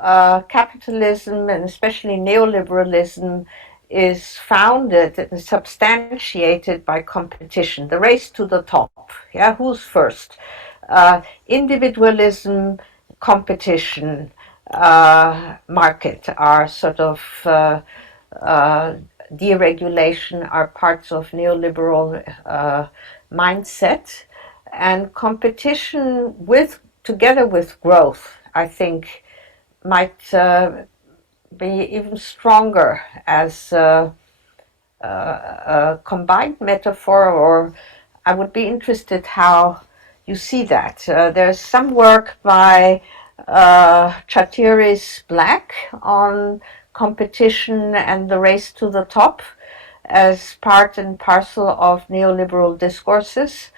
capitalism, and especially neoliberalism, is founded and substantiated by competition, the race to the top. Yeah, who's first? Individualism, competition, market are sort of deregulation are parts of neoliberal mindset, and competition together with growth, I think, might be even stronger as a combined metaphor. Or I would be interested how you see that. There's some work by Chatiris Black on competition and the race to the top as part and parcel of neoliberal discourses.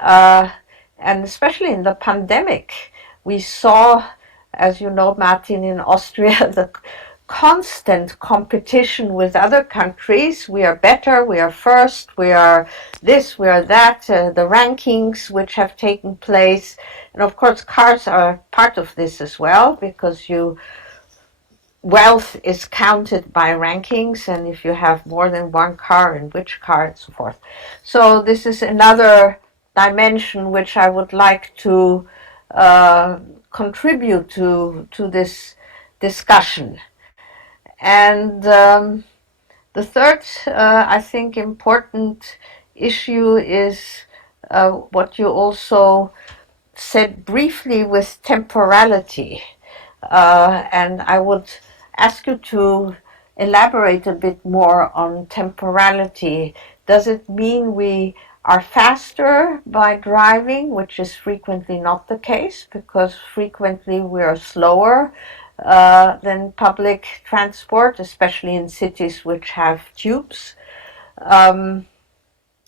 And especially in the pandemic, we saw, as you know, Martin, in Austria, the constant competition with other countries. We are better, we are first, we are this, we are that, the rankings which have taken place. And of course, cars are part of this as well, because wealth is counted by rankings, and if you have more than one car, and which car, and so forth. So this is another dimension which I would like to contribute to this discussion. And the third, I think, important issue is what you also said briefly with temporality. And I would ask you to elaborate a bit more on temporality. Does it mean we are faster by driving, which is frequently not the case, because frequently we are slower than public transport, especially in cities which have tubes.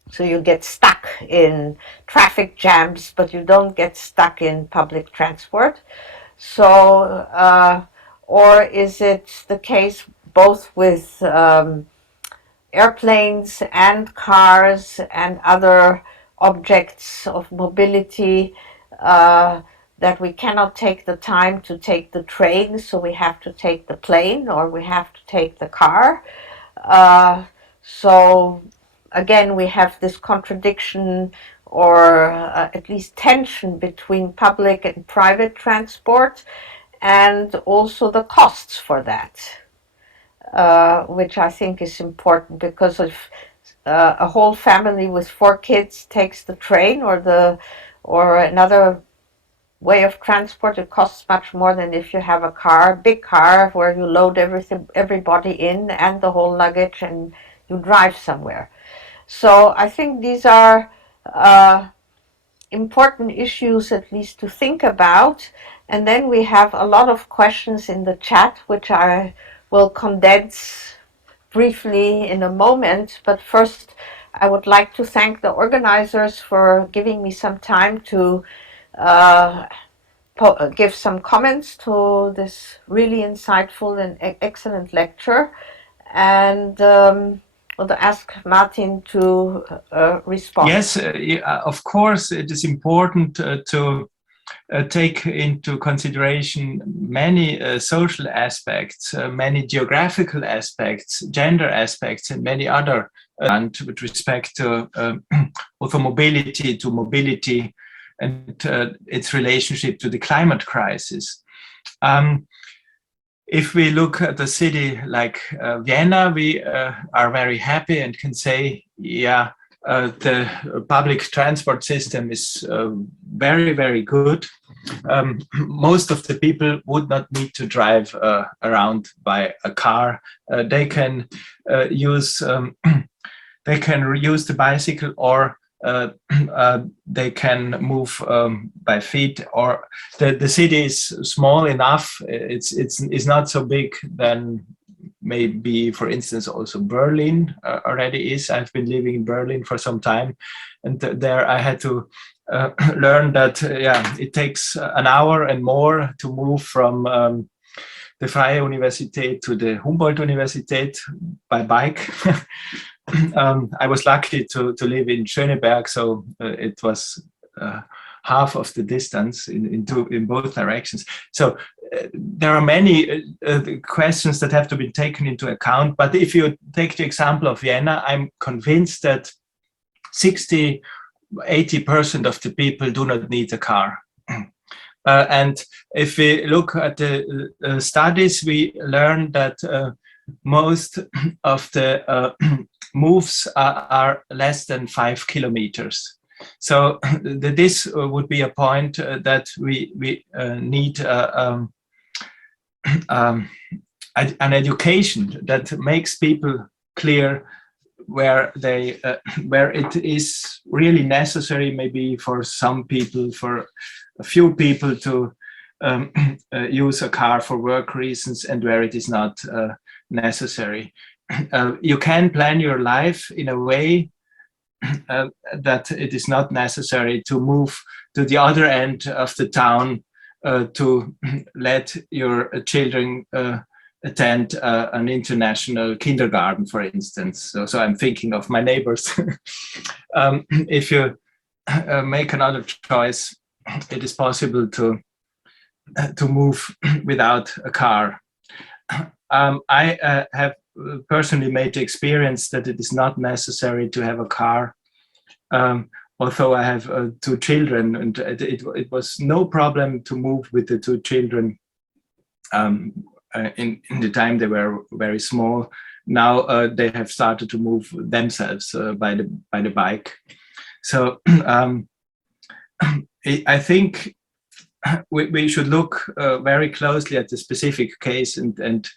So you get stuck in traffic jams, but you don't get stuck in public transport. So, or is it the case both with airplanes and cars and other objects of mobility that we cannot take the time to take the train, so we have to take the plane or we have to take the car? So again, we have this contradiction, or at least tension, between public and private transport, and also the costs for that, which I think is important, because if a whole family with 4 kids takes the train or another way of transport, it costs much more than if you have a big car, where you load everybody in and the whole luggage and you drive somewhere. So I think these are important issues, at least, to think about. And then we have a lot of questions in the chat, which I will condense briefly in a moment. But first, I would like to thank the organizers for giving me some time to give some comments to this really insightful and excellent lecture. And I'll ask Martin to respond. Yes, of course, it is important to take into consideration many social aspects, many geographical aspects, gender aspects, and many other, and with respect to also mobility, and its relationship to the climate crisis. If we look at a city like Vienna, we are very happy and can say, yeah, the public transport system is very, very good. Most of the people would not need to drive around by a car. They can use the bicycle, or they can move by feet. Or the city is small enough. It's not so big. Then maybe, for instance, also Berlin already is. I've been living in Berlin for some time, and there I had to learn that it takes an hour and more to move from the Freie Universität to the Humboldt Universität by bike. I was lucky to live in Schöneberg, so it was half of the distance in both directions. So there are many questions that have to be taken into account. But if you take the example of Vienna, I'm convinced that 80% of the people do not need a car. And if we look at the studies, we learn that most of the moves are less than 5 kilometers. So this would be a point that we need an education that makes people clear where it is really necessary, maybe for some people, for a few people, to use a car for work reasons, and where it is not necessary. You can plan your life in a way that it is not necessary to move to the other end of the town to let your children attend an international kindergarten, for instance. So I'm thinking of my neighbors. If you make another choice, it is possible to move without a car. I have personally made the experience that it is not necessary to have a car. Although I have 2 children, and it was no problem to move with the 2 children in the time they were very small. Now they have started to move themselves by the bike. So I think we should look very closely at the specific case and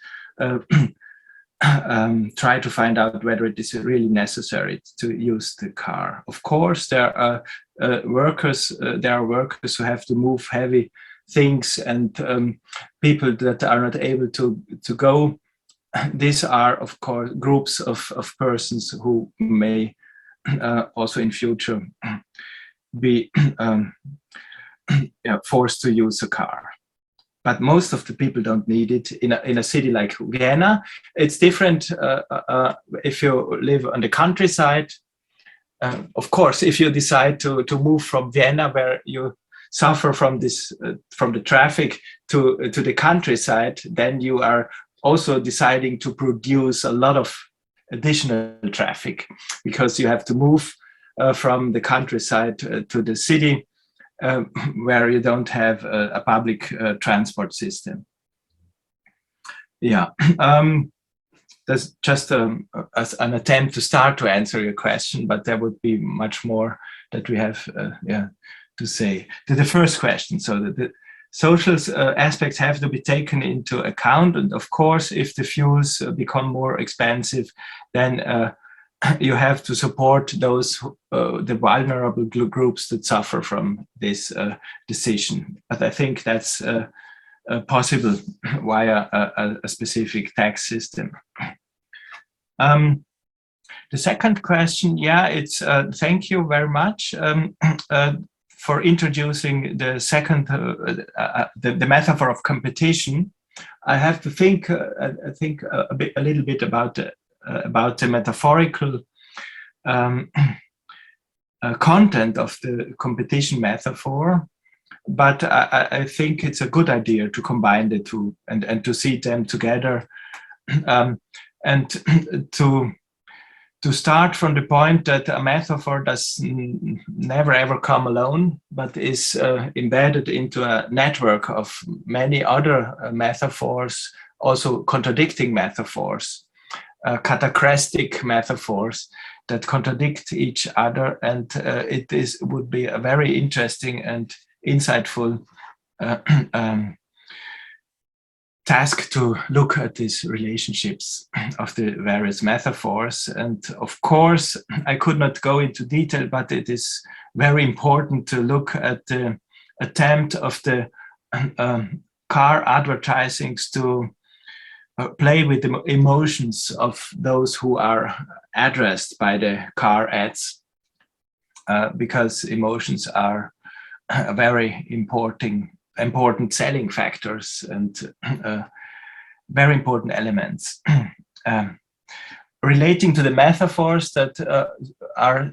try to find out whether it is really necessary to use the car. Of course, there are workers who have to move heavy things, and people that are not able to go. These are, of course, groups of persons who may also in future be forced to use a car. But most of the people don't need it. In a city like Vienna, it's different. If you live on the countryside, of course, if you decide to move from Vienna, where you suffer from the traffic, to the countryside, then you are also deciding to produce a lot of additional traffic, because you have to move from the countryside to the city, where you don't have a public transport system. Yeah, that's just an attempt to start to answer your question, but there would be much more that we have to say. To the first question, so the social aspects have to be taken into account, and of course, if the fuels become more expensive, then you have to support those the vulnerable groups that suffer from this decision. But I think that's possible via a specific tax system. The second question, it's thank you very much for introducing the second the metaphor of competition. I have to think a little bit about the metaphorical content of the competition metaphor, but I think it's a good idea to combine the two and to see them together, and to start from the point that a metaphor does never ever come alone, but is embedded into a network of many other metaphors, also contradicting metaphors. catachrestic metaphors that contradict each other, and would be a very interesting and insightful task to look at these relationships of the various metaphors. And of course, I could not go into detail, but it is very important to look at the attempt of the car advertisings to play with the emotions of those who are addressed by the car ads, because emotions are very important selling factors and very important elements. Relating to the metaphors that are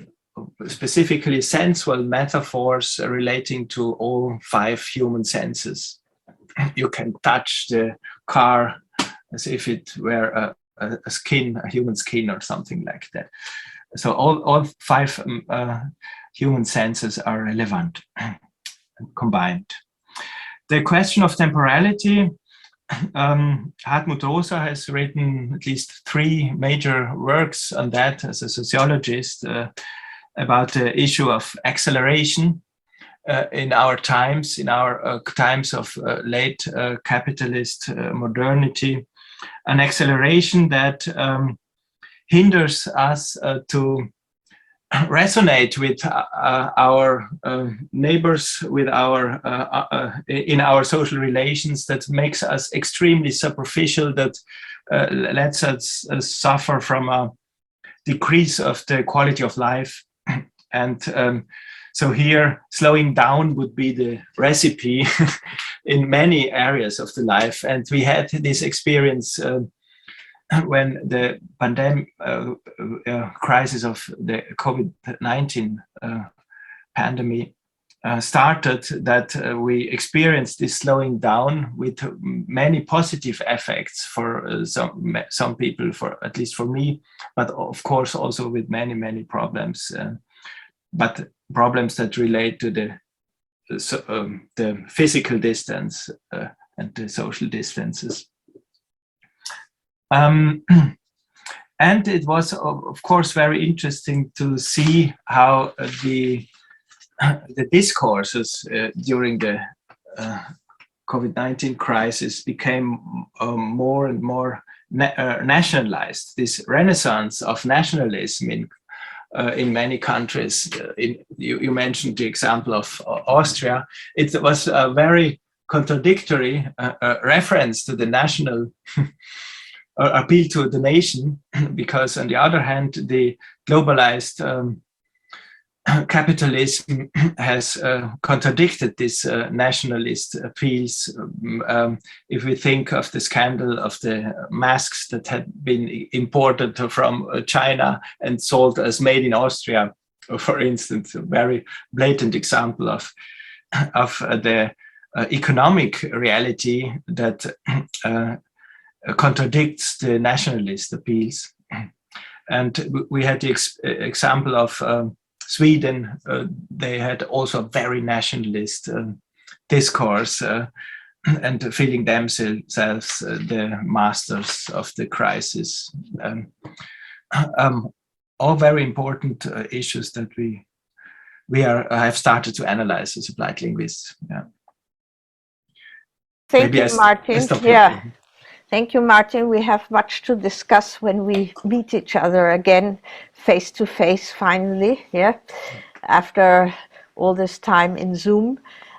specifically sensual metaphors relating to all 5 human senses. You can touch the car as if it were a human skin or something like that. So all 5 human senses are relevant and combined. The question of temporality, Hartmut Rosa has written at least 3 major works on that as a sociologist, about the issue of acceleration in our times, of late capitalist modernity, an acceleration that hinders us to resonate with our neighbors, with in our social relations, that makes us extremely superficial, that lets us suffer from a decrease of the quality of life. And so here, slowing down would be the recipe in many areas of the life. And we had this experience when the pandemic crisis of the COVID-19 pandemic started, that we experienced this slowing down with many positive effects for some people, for at least for me, but of course also with many problems, but problems that relate to the physical distance and the social distances. And it was, of course, very interesting to see how the discourses during the COVID-19 crisis became more and more nationalized. This renaissance of nationalism in many countries. You mentioned the example of Austria. It was a very contradictory reference to the national appeal to the nation, because on the other hand, the globalized capitalism has contradicted this nationalist appeals. If we think of the scandal of the masks that had been imported from China and sold as made in Austria, for instance, a very blatant example of the economic reality that contradicts the nationalist appeals. And we had the example of Sweden. They had also a very nationalist discourse and feeling themselves the masters of the crisis. All very important issues that we have started to analyze as applied linguists. Yeah. Thank you, Martin. Yeah. Thank you, Martin. We have much to discuss when we meet each other again, face to face, finally, yeah, after all this time in Zoom.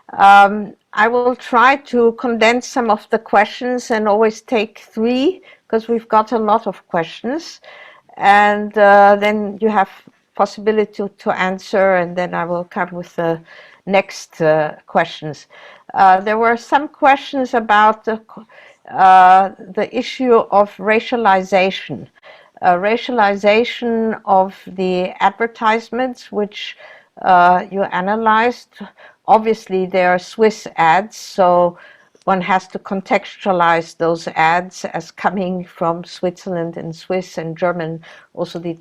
I will try to condense some of the questions and always take 3, because we've got a lot of questions. And then you have possibility to answer, and then I will come with the next questions. There were some questions about the issue of racialization. Racialization of the advertisements which you analyzed. Obviously, they are Swiss ads, so one has to contextualize those ads as coming from Switzerland and Swiss and German, also the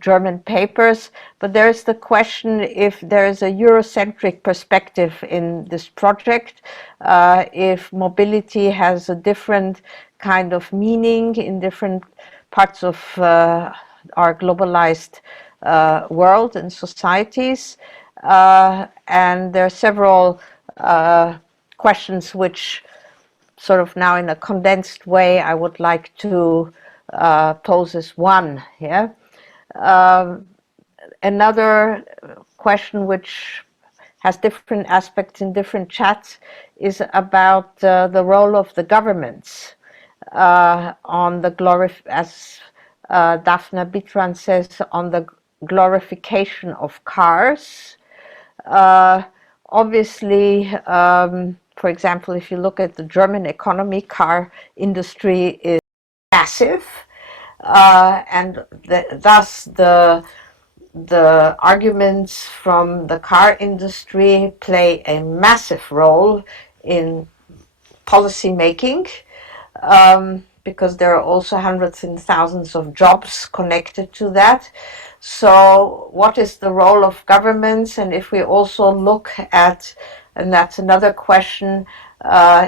German papers. But there's the question if there is a Eurocentric perspective in this project, if mobility has a different kind of meaning in different parts of our globalized world and societies. And there are several questions which sort of now in a condensed way I would like to pose as one here. Another question which has different aspects in different chats is about the role of the governments on the as Daphne Bitran says, on the glorification of cars. Obviously, for example, if you look at the German economy, car industry is massive, and thus the arguments from the car industry play a massive role in policy making, because there are also hundreds and thousands of jobs connected to that. So what is the role of governments? And if we also look at, and that's another question,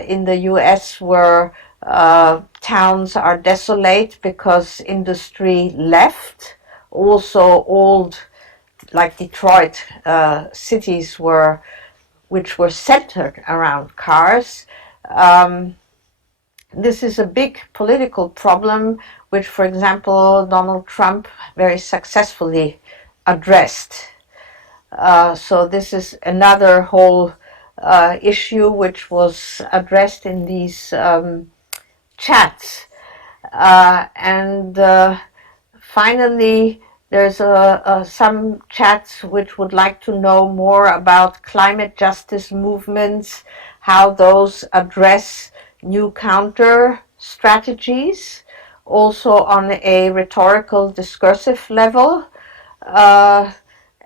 in the US where towns are desolate because industry left, also old, like Detroit, cities which were centered around cars. This is a big political problem, which, for example, Donald Trump very successfully addressed. So this is another whole issue which was addressed in these chats. And finally, there's some chats which would like to know more about climate justice movements, how those address new counter strategies, also on a rhetorical discursive level.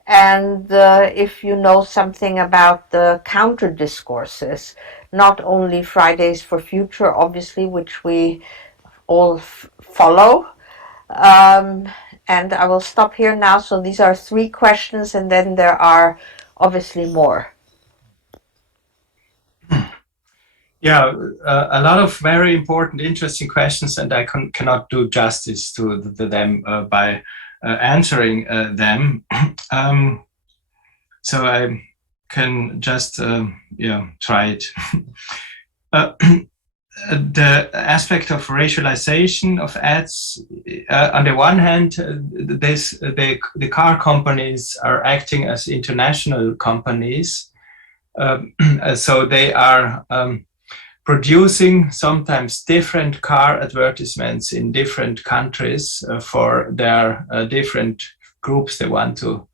And if you know something about the counter discourses, not only Fridays for Future, obviously, which we all follow. And I will stop here now. So these are 3 questions, and then there are obviously more. Yeah, a lot of very important, interesting questions, and I cannot do justice to them by answering them. So I can just try it. The aspect of racialization of ads, on the one hand, the car companies are acting as international companies, so they are producing sometimes different car advertisements in different countries for their different groups they want to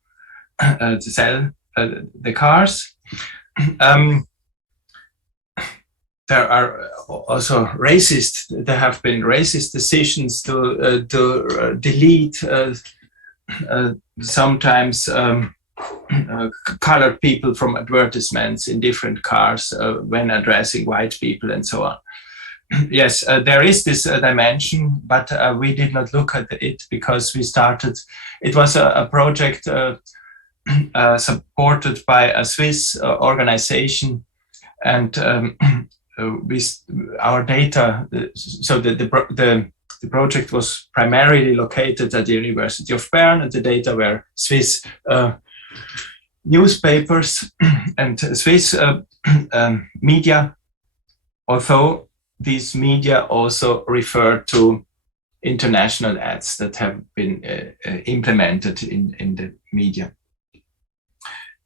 sell the cars. There are also there have been racist decisions to delete sometimes colored people from advertisements in different cars when addressing white people and so on. Yes, there is this dimension, but we did not look at it because it was a project supported by a Swiss organization, and our data, so the project was primarily located at the University of Bern, and the data were Swiss newspapers and Swiss media, although these media also refer to international ads that have been implemented in the media.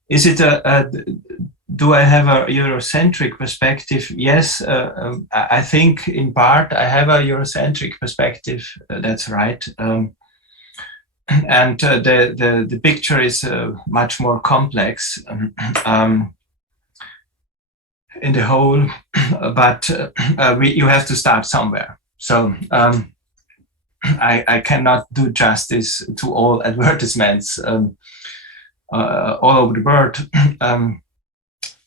Is it do I have a Eurocentric perspective? Yes, I think in part I have a Eurocentric perspective. That's right. And the picture is much more complex in the whole, but you have to start somewhere. So I cannot do justice to all advertisements all over the world.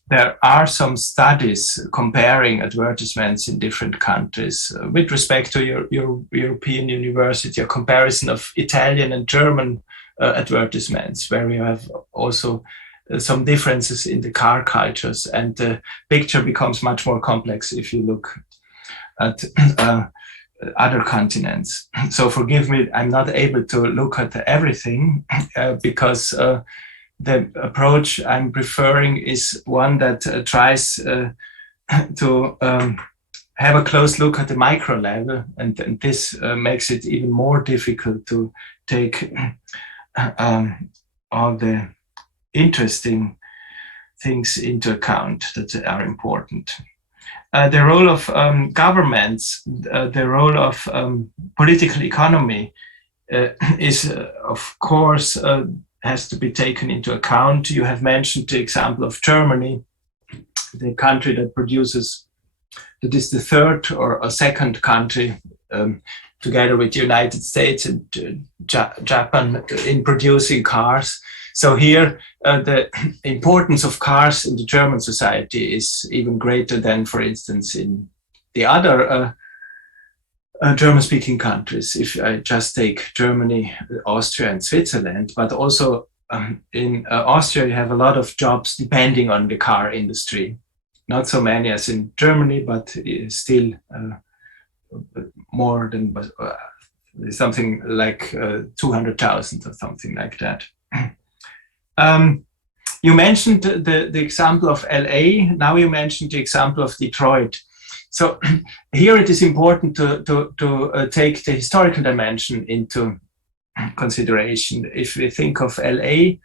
There are some studies comparing advertisements in different countries with respect to your European university, a comparison of Italian and German advertisements, where we have also some differences in the car cultures, and the picture becomes much more complex if you look at other continents. So forgive me, I'm not able to look at everything because the approach I'm preferring is one that tries to have a close look at the micro level, and this makes it even more difficult to take all the interesting things into account that are important. The role of governments, the role of political economy is, of course, has to be taken into account. You have mentioned the example of Germany, the country that produces, that is the third or a second country together with the United States and Japan in producing cars. So here, the importance of cars in the German society is even greater than, for instance, in the other German-speaking countries. If I just take Germany, Austria, and Switzerland, but also in Austria, you have a lot of jobs depending on the car industry. Not so many as in Germany, but still more than something like 200,000 or something like that. You mentioned the example of LA. Now you mentioned the example of Detroit. So here it is important to take the historical dimension into consideration. If we think of LA,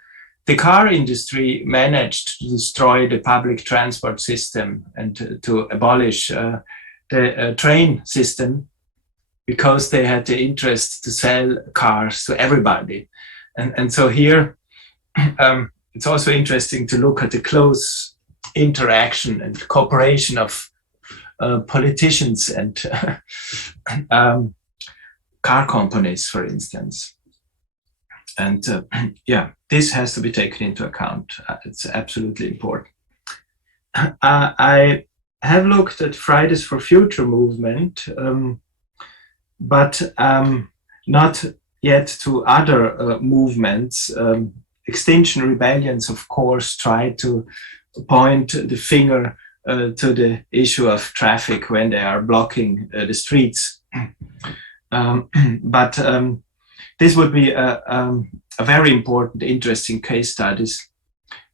the car industry managed to destroy the public transport system and to abolish the train system because they had the interest to sell cars to everybody. And so here, it's also interesting to look at the close interaction and cooperation of politicians and car companies, for instance. And yeah, this has to be taken into account. It's absolutely important. I have looked at Fridays for Future movement, but not yet to other movements. Extinction Rebellions, of course, try to point the finger to the issue of traffic when they are blocking the streets. But this would be a very important, interesting case studies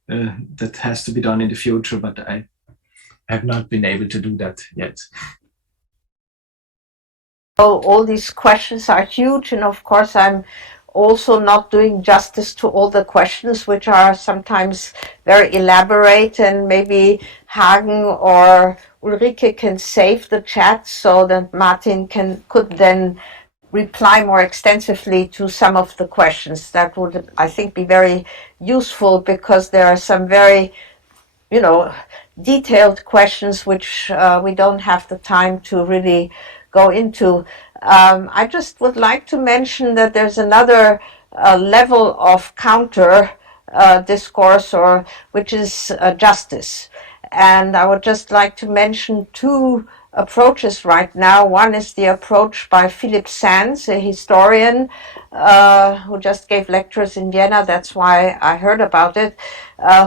that has to be done in the future, but I have not been able to do that yet. So all these questions are huge, and of course I'm also not doing justice to all the questions, which are sometimes very elaborate, and maybe Hagen or Ulrike can save the chat so that Martin could then reply more extensively to some of the questions. That would, I think, be very useful, because there are some very, detailed questions which we don't have the time to really go into. I just would like to mention that there's another level of counter discourse, which is justice. And I would just like to mention two approaches right now. One is the approach by Philip Sands, a historian who just gave lectures in Vienna. That's why I heard about it,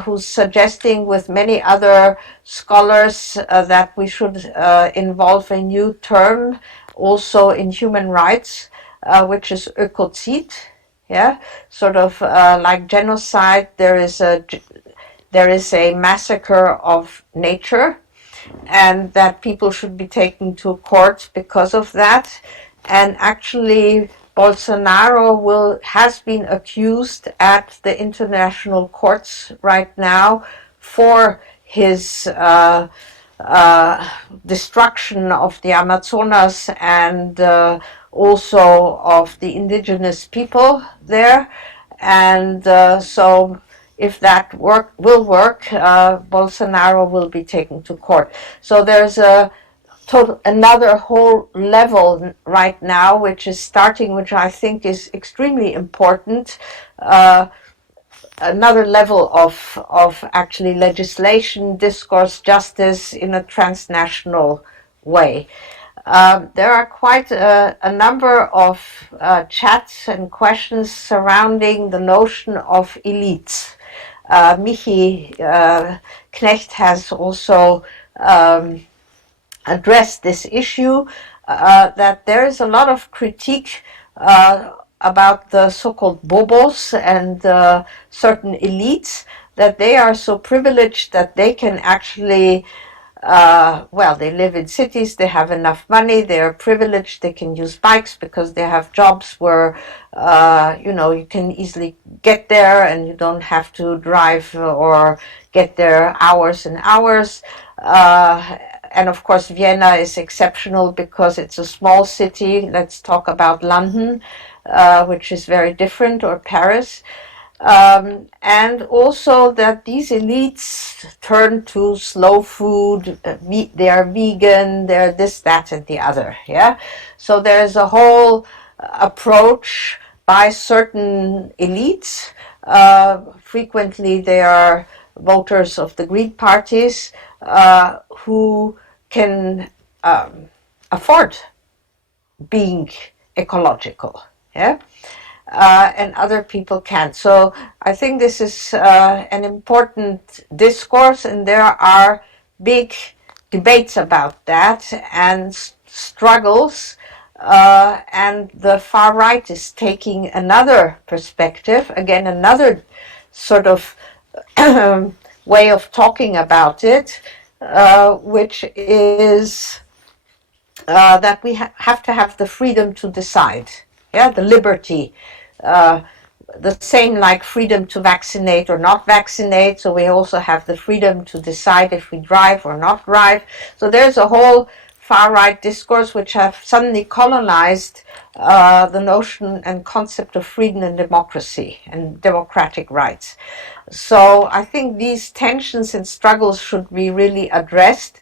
who's suggesting with many other scholars that we should involve a new term also in human rights, which is ökozid. Yeah, sort of like genocide. There is a massacre of nature, and that people should be taken to court because of that. And actually, Bolsonaro has been accused at the international courts right now for his destruction of the Amazonas and also of the indigenous people there. And so if that will work, Bolsonaro will be taken to court. So there's another whole level right now, which is starting, which I think is extremely important. Another level of actually legislation, discourse, justice in a transnational way. There are quite a number of chats and questions surrounding the notion of elites. Michi Knecht has also addressed this issue. that there is a lot of critique about the so-called bobos and certain elites, that they are so privileged that they can actually well, they live in cities, they have enough money, they are privileged, they can use bikes because they have jobs where, you know, you can easily get there and you don't have to drive or get there hours and hours. And of course, Vienna is exceptional because it's a small city. Let's talk about London, which is very different, or Paris. And also that these elites turn to slow food, they are vegan, they're this, that, and the other. Yeah, so there's a whole approach by certain elites. Frequently, they are voters of the Green parties who can afford being ecological. Yeah. And other people can't. So I think this is an important discourse, and there are big debates about that and struggles. And the far right is taking another perspective, again, another sort of way of talking about it, which is that we have to have the freedom to decide. Yeah, the liberty. The same like freedom to vaccinate or not vaccinate. So we also have the freedom to decide if we drive or not drive. So there's a whole far-right discourse which have suddenly colonized the notion and concept of freedom and democracy and democratic rights. So I think these tensions and struggles should be really addressed.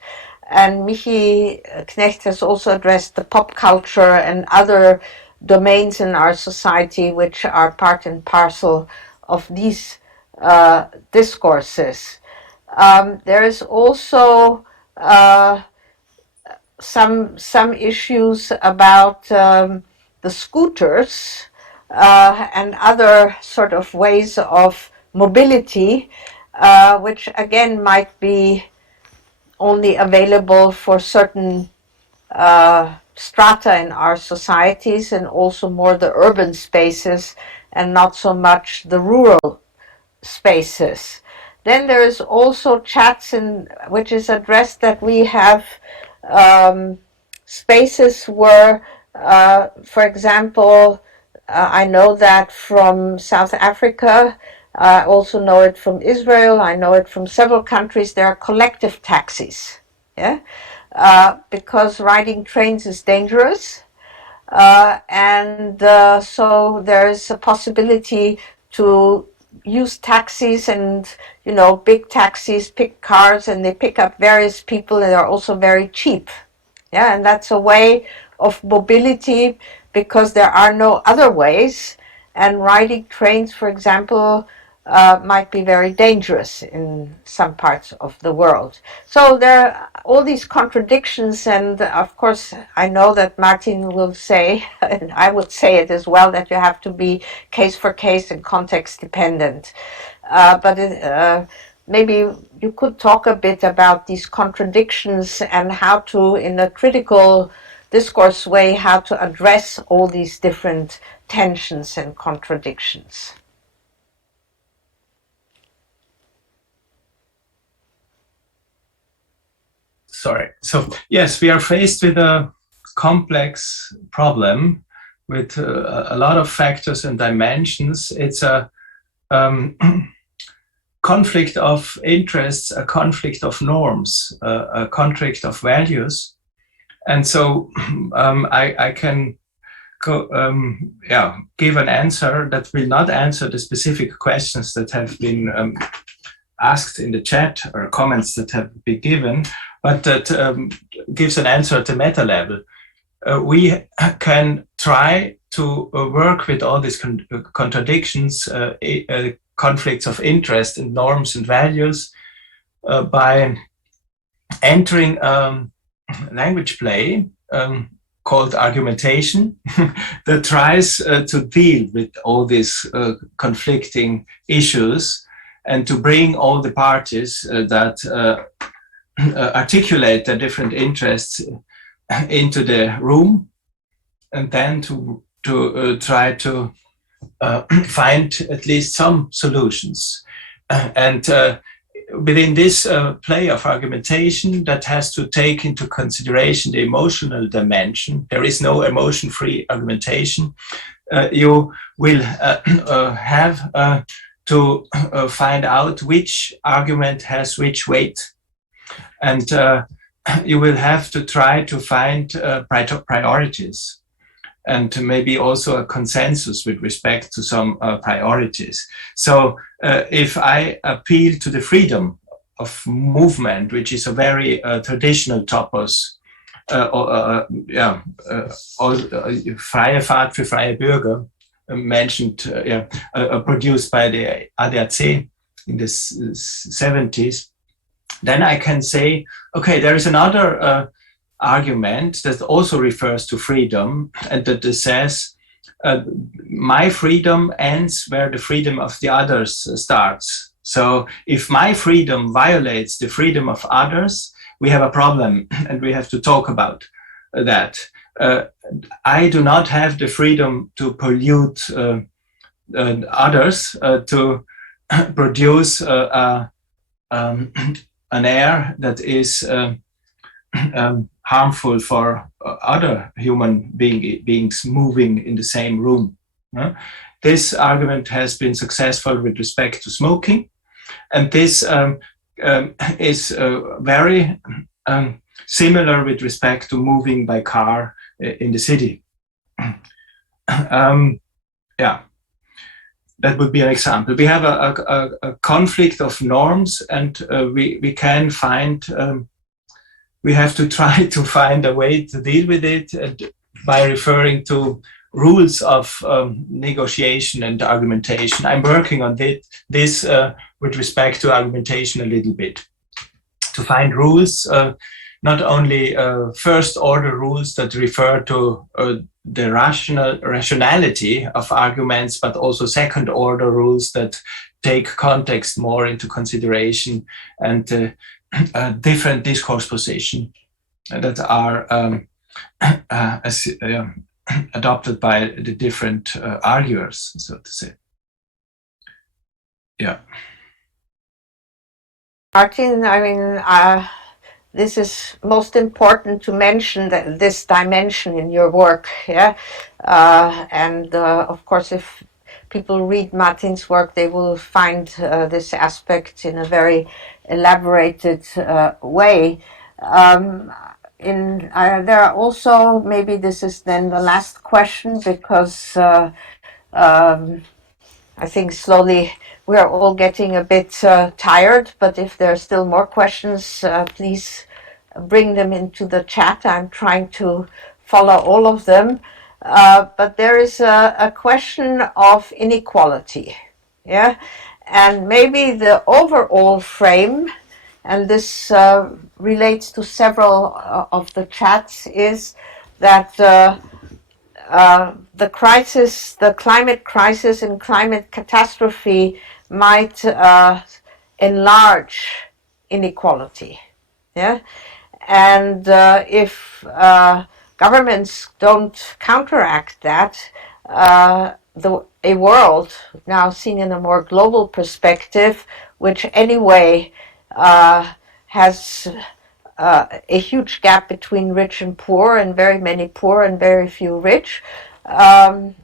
And Michi Knecht has also addressed the pop culture and other domains in our society which are part and parcel of these discourses. There is also some issues about the scooters and other sort of ways of mobility, which again might be only available for certain strata in our societies, and also more the urban spaces and not so much the rural spaces. Then there is also chats in which is addressed that we have spaces where, for example, I know that from South Africa, I also know it from Israel, I know it from several countries, there are collective taxis. Yeah? Because riding trains is dangerous, and so there is a possibility to use taxis, and you know, big taxis pick cars and they pick up various people, and they're also very cheap. Yeah, and that's a way of mobility because there are no other ways, and riding trains, for example, might be very dangerous in some parts of the world. So there are all these contradictions, and of course I know that Martin will say, and I would say it as well, that you have to be case for case and context dependent. But maybe you could talk a bit about these contradictions and how to, in a critical discourse way, how to address all these different tensions and contradictions. Sorry. So yes, we are faced with a complex problem with a lot of factors and dimensions. It's a conflict of interests, a conflict of norms, a conflict of values. And so I can give an answer that will not answer the specific questions that have been asked in the chat or comments that have been given, but that gives an answer at the meta level. We can try to work with all these contradictions, conflicts of interest and norms and values by entering language play called argumentation that tries to deal with all these conflicting issues and to bring all the parties that articulate their different interests into the room, and then to try to find at least some solutions. And within this play of argumentation that has to take into consideration the emotional dimension, there is no emotion-free argumentation. You will have to find out which argument has which weight. And you will have to try to find priorities, and maybe also a consensus with respect to some priorities. So if I appeal to the freedom of movement, which is a very traditional topos, freie Fahrt für freie Bürger, mentioned, produced by the ADAC in the 70s, then I can say, okay, there is another argument that also refers to freedom, and that says my freedom ends where the freedom of the others starts. So if my freedom violates the freedom of others, we have a problem, and we have to talk about that. I do not have the freedom to pollute others, to produce an air that is harmful for other human beings moving in the same room. This argument has been successful with respect to smoking, and this is very similar with respect to moving by car in the city. That would be an example. We have a conflict of norms, and we can find, we have to try to find a way to deal with it, and by referring to rules of negotiation and argumentation. I'm working on this with respect to argumentation a little bit, to find rules, not only first order rules that refer to the rationality of arguments, but also second order rules that take context more into consideration, and different discourse position that are adopted by the different arguers, so to say. Yeah. Martin, I mean, this is most important to mention that this dimension in your work, yeah, and of course, if people read Martin's work, they will find this aspect in a very elaborated way. There are also, maybe this is then the last question, because I think slowly we are all getting a bit tired, but if there are still more questions, please bring them into the chat. I'm trying to follow all of them. But there is a question of inequality, yeah? And maybe the overall frame, and this relates to several of the chats, is that the crisis, the climate crisis and climate catastrophe might enlarge inequality, yeah? And if governments don't counteract that, a world now seen in a more global perspective, which anyway has a huge gap between rich and poor, and very many poor and very few rich, that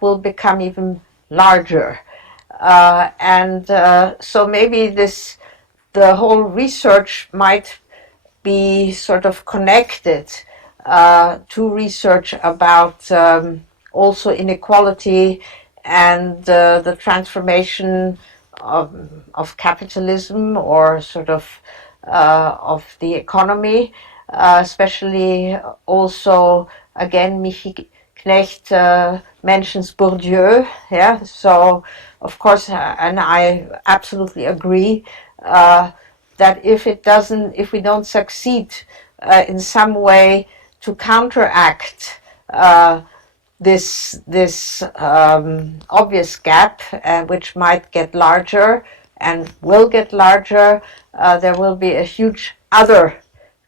will become even larger. So maybe the whole research might be sort of connected to research about also inequality and the transformation of capitalism, or sort of the economy, especially also, again, Michi Knecht mentions Bourdieu, yeah, so of course, and I absolutely agree that if we don't succeed in some way to counteract this obvious gap, which might get larger and will get larger, there will be a huge other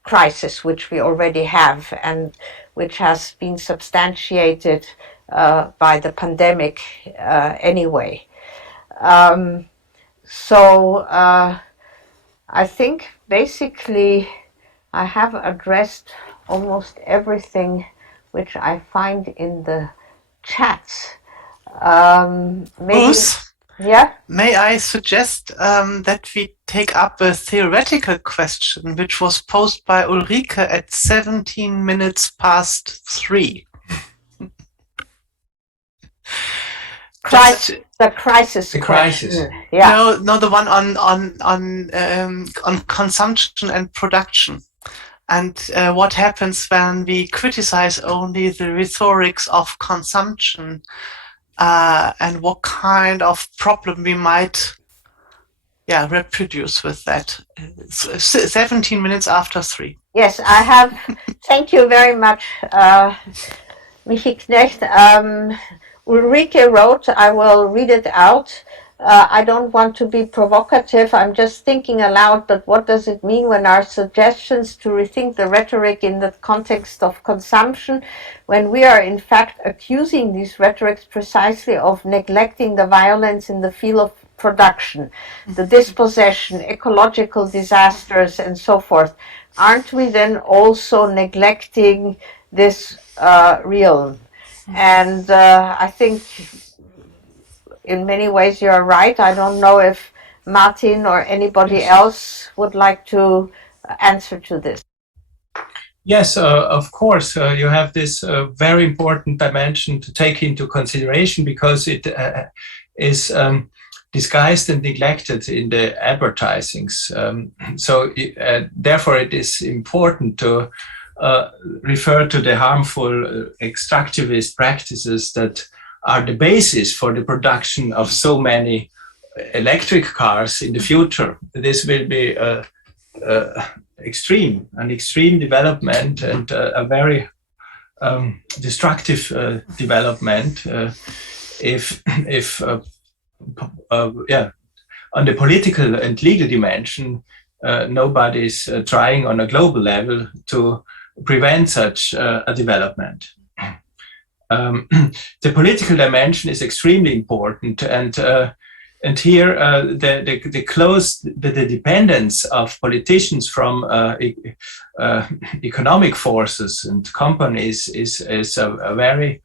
crisis which we already have and which has been substantiated by the pandemic anyway. So I think basically I have addressed almost everything which I find in the chats. Maybe, Ruth, yeah? may I suggest that we take up a theoretical question which was posed by Ulrike at 17 minutes past 3. The crisis The question. crisis. Yeah. No, the one on consumption and production, and what happens when we criticize only the rhetorics of consumption, and what kind of problem we might, reproduce with that. 17 minutes after 3. Yes, I have. Thank you very much, Michi Knecht. Ulrike wrote, I will read it out. I don't want to be provocative. I'm just thinking aloud, but what does it mean when our suggestions to rethink the rhetoric in the context of consumption, when we are in fact accusing these rhetorics precisely of neglecting the violence in the field of production, the dispossession, ecological disasters, and so forth? Aren't we then also neglecting this realm? And I think in many ways you're right. I don't know if Martin or anybody else would like to answer to this. Yes, of course, you have this very important dimension to take into consideration, because it is disguised and neglected in the advertisings. Therefore, it is important to refer to the harmful extractivist practices that are the basis for the production of so many electric cars in the future. This will be an extreme development, and a very destructive development if on the political and legal dimension, nobody is trying on a global level to prevent such a development. The political dimension is extremely important, and here the dependence of politicians from economic forces and companies is a very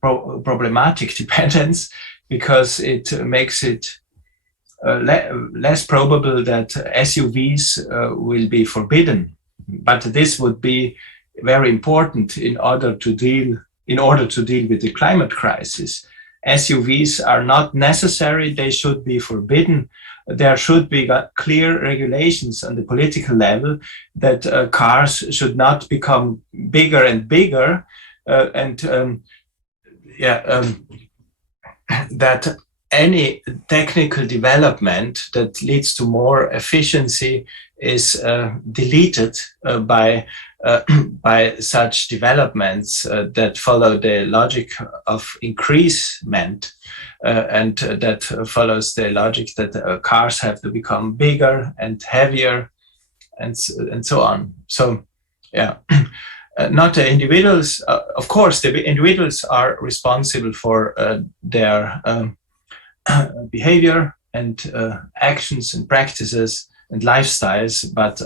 problematic dependence, because it makes it less probable that SUVs will be forbidden. But this would be very important in order to deal with the climate crisis. SUVs are not necessary; they should be forbidden. There should be clear regulations on the political level that cars should not become bigger and bigger, that any technical development that leads to more efficiency is deleted by such developments that follow the logic of increasement, and that follows the logic that cars have to become bigger and heavier, and so on. So, not the individuals. Of course, the individuals are responsible for their behavior and actions and practices and lifestyles, but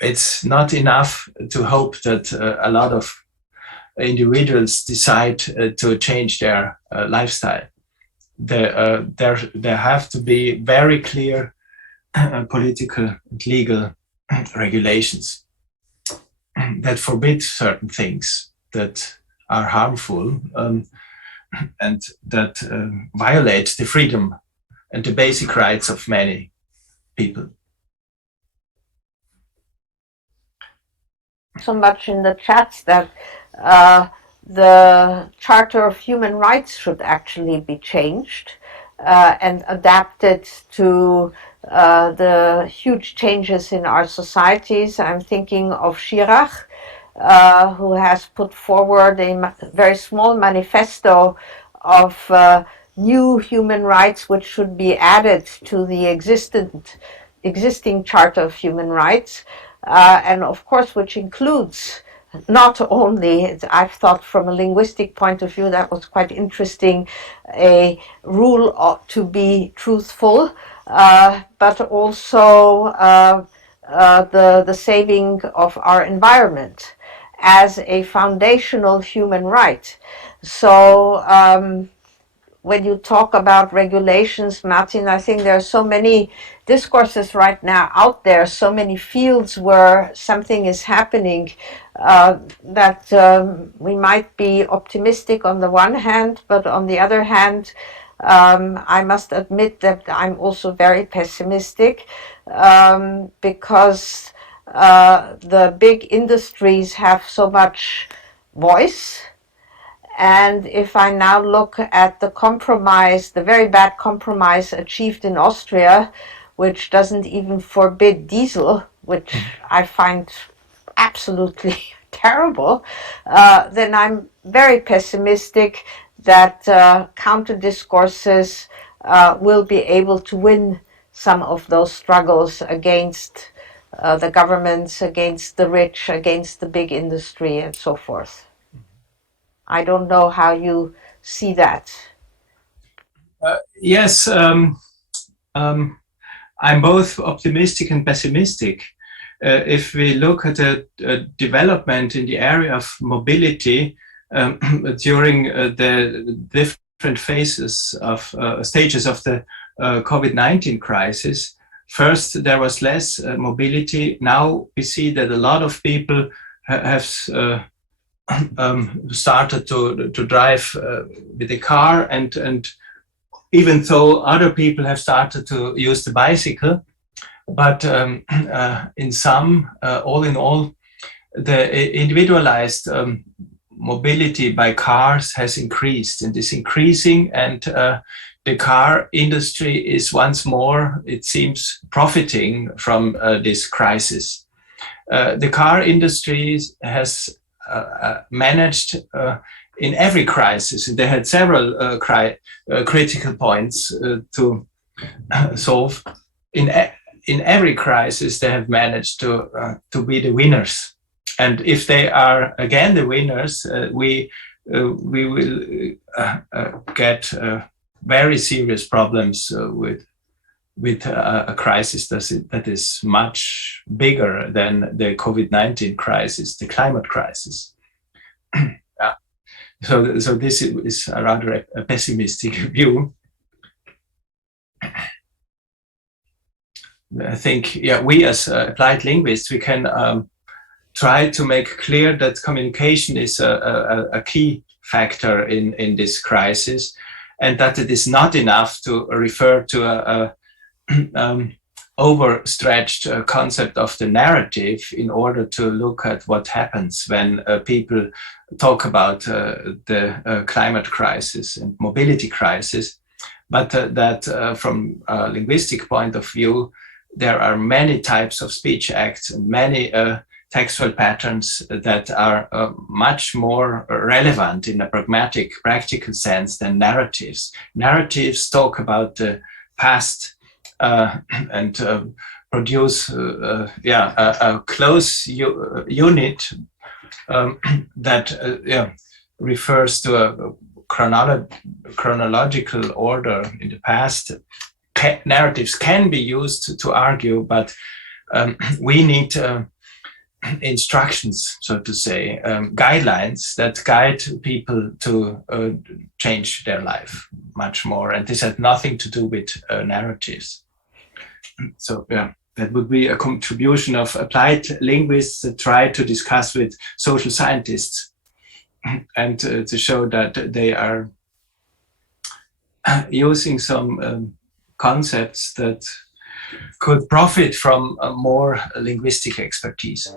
it's not enough to hope that a lot of individuals decide to change their lifestyle. There have to be very clear political and legal regulations that forbid certain things that are harmful and that violate the freedom and the basic rights of many people. So much in the chats that the Charter of Human Rights should actually be changed and adapted to the huge changes in our societies. I'm thinking of Schirach, who has put forward a very small manifesto of new human rights which should be added to the existent existing Charter of Human Rights, and of course which includes not only, I've thought from a linguistic point of view that was quite interesting, a rule to be truthful, but also the saving of our environment as a foundational human right. So when you talk about regulations, Martin, I think there are so many discourses right now out there, so many fields where something is happening, that we might be optimistic on the one hand, but on the other hand, I must admit that I'm also very pessimistic, because the big industries have so much voice. And if I now look at the compromise, the very bad compromise achieved in Austria, which doesn't even forbid diesel, which I find absolutely terrible, then I'm very pessimistic that counter discourses will be able to win some of those struggles against the governments, against the rich, against the big industry, and so forth. I don't know how you see that. Yes, I'm both optimistic and pessimistic. If we look at the development in the area of mobility during the different phases of stages of the COVID-19 crisis, first there was less mobility. Now we see that a lot of people have started to drive with a car, and even though other people have started to use the bicycle, but in some, all in all, the individualized mobility by cars has increased and is increasing, and the car industry is once more, it seems, profiting from this crisis. The car industry has managed in every crisis, and they had several critical points to solve. In every crisis, they have managed to be the winners. And if they are again the winners, we will get very serious problems with a crisis that is much bigger than the COVID-19 crisis, the climate crisis. So this is a rather a pessimistic view. I think, we as applied linguists, we can try to make clear that communication is a key factor in this crisis, and that it is not enough to refer to a overstretched concept of the narrative in order to look at what happens when people talk about the climate crisis and mobility crisis, but that from a linguistic point of view, there are many types of speech acts and many textual patterns that are much more relevant in a pragmatic, practical sense than narratives. Narratives talk about the past and produce a close unit that refers to a chronological order in the past. Narratives can be used to argue, but we need instructions, so to say, guidelines that guide people to change their life much more. And this had nothing to do with narratives. So that would be a contribution of applied linguists that try to discuss with social scientists and to show that they are using some concepts that could profit from a more linguistic expertise.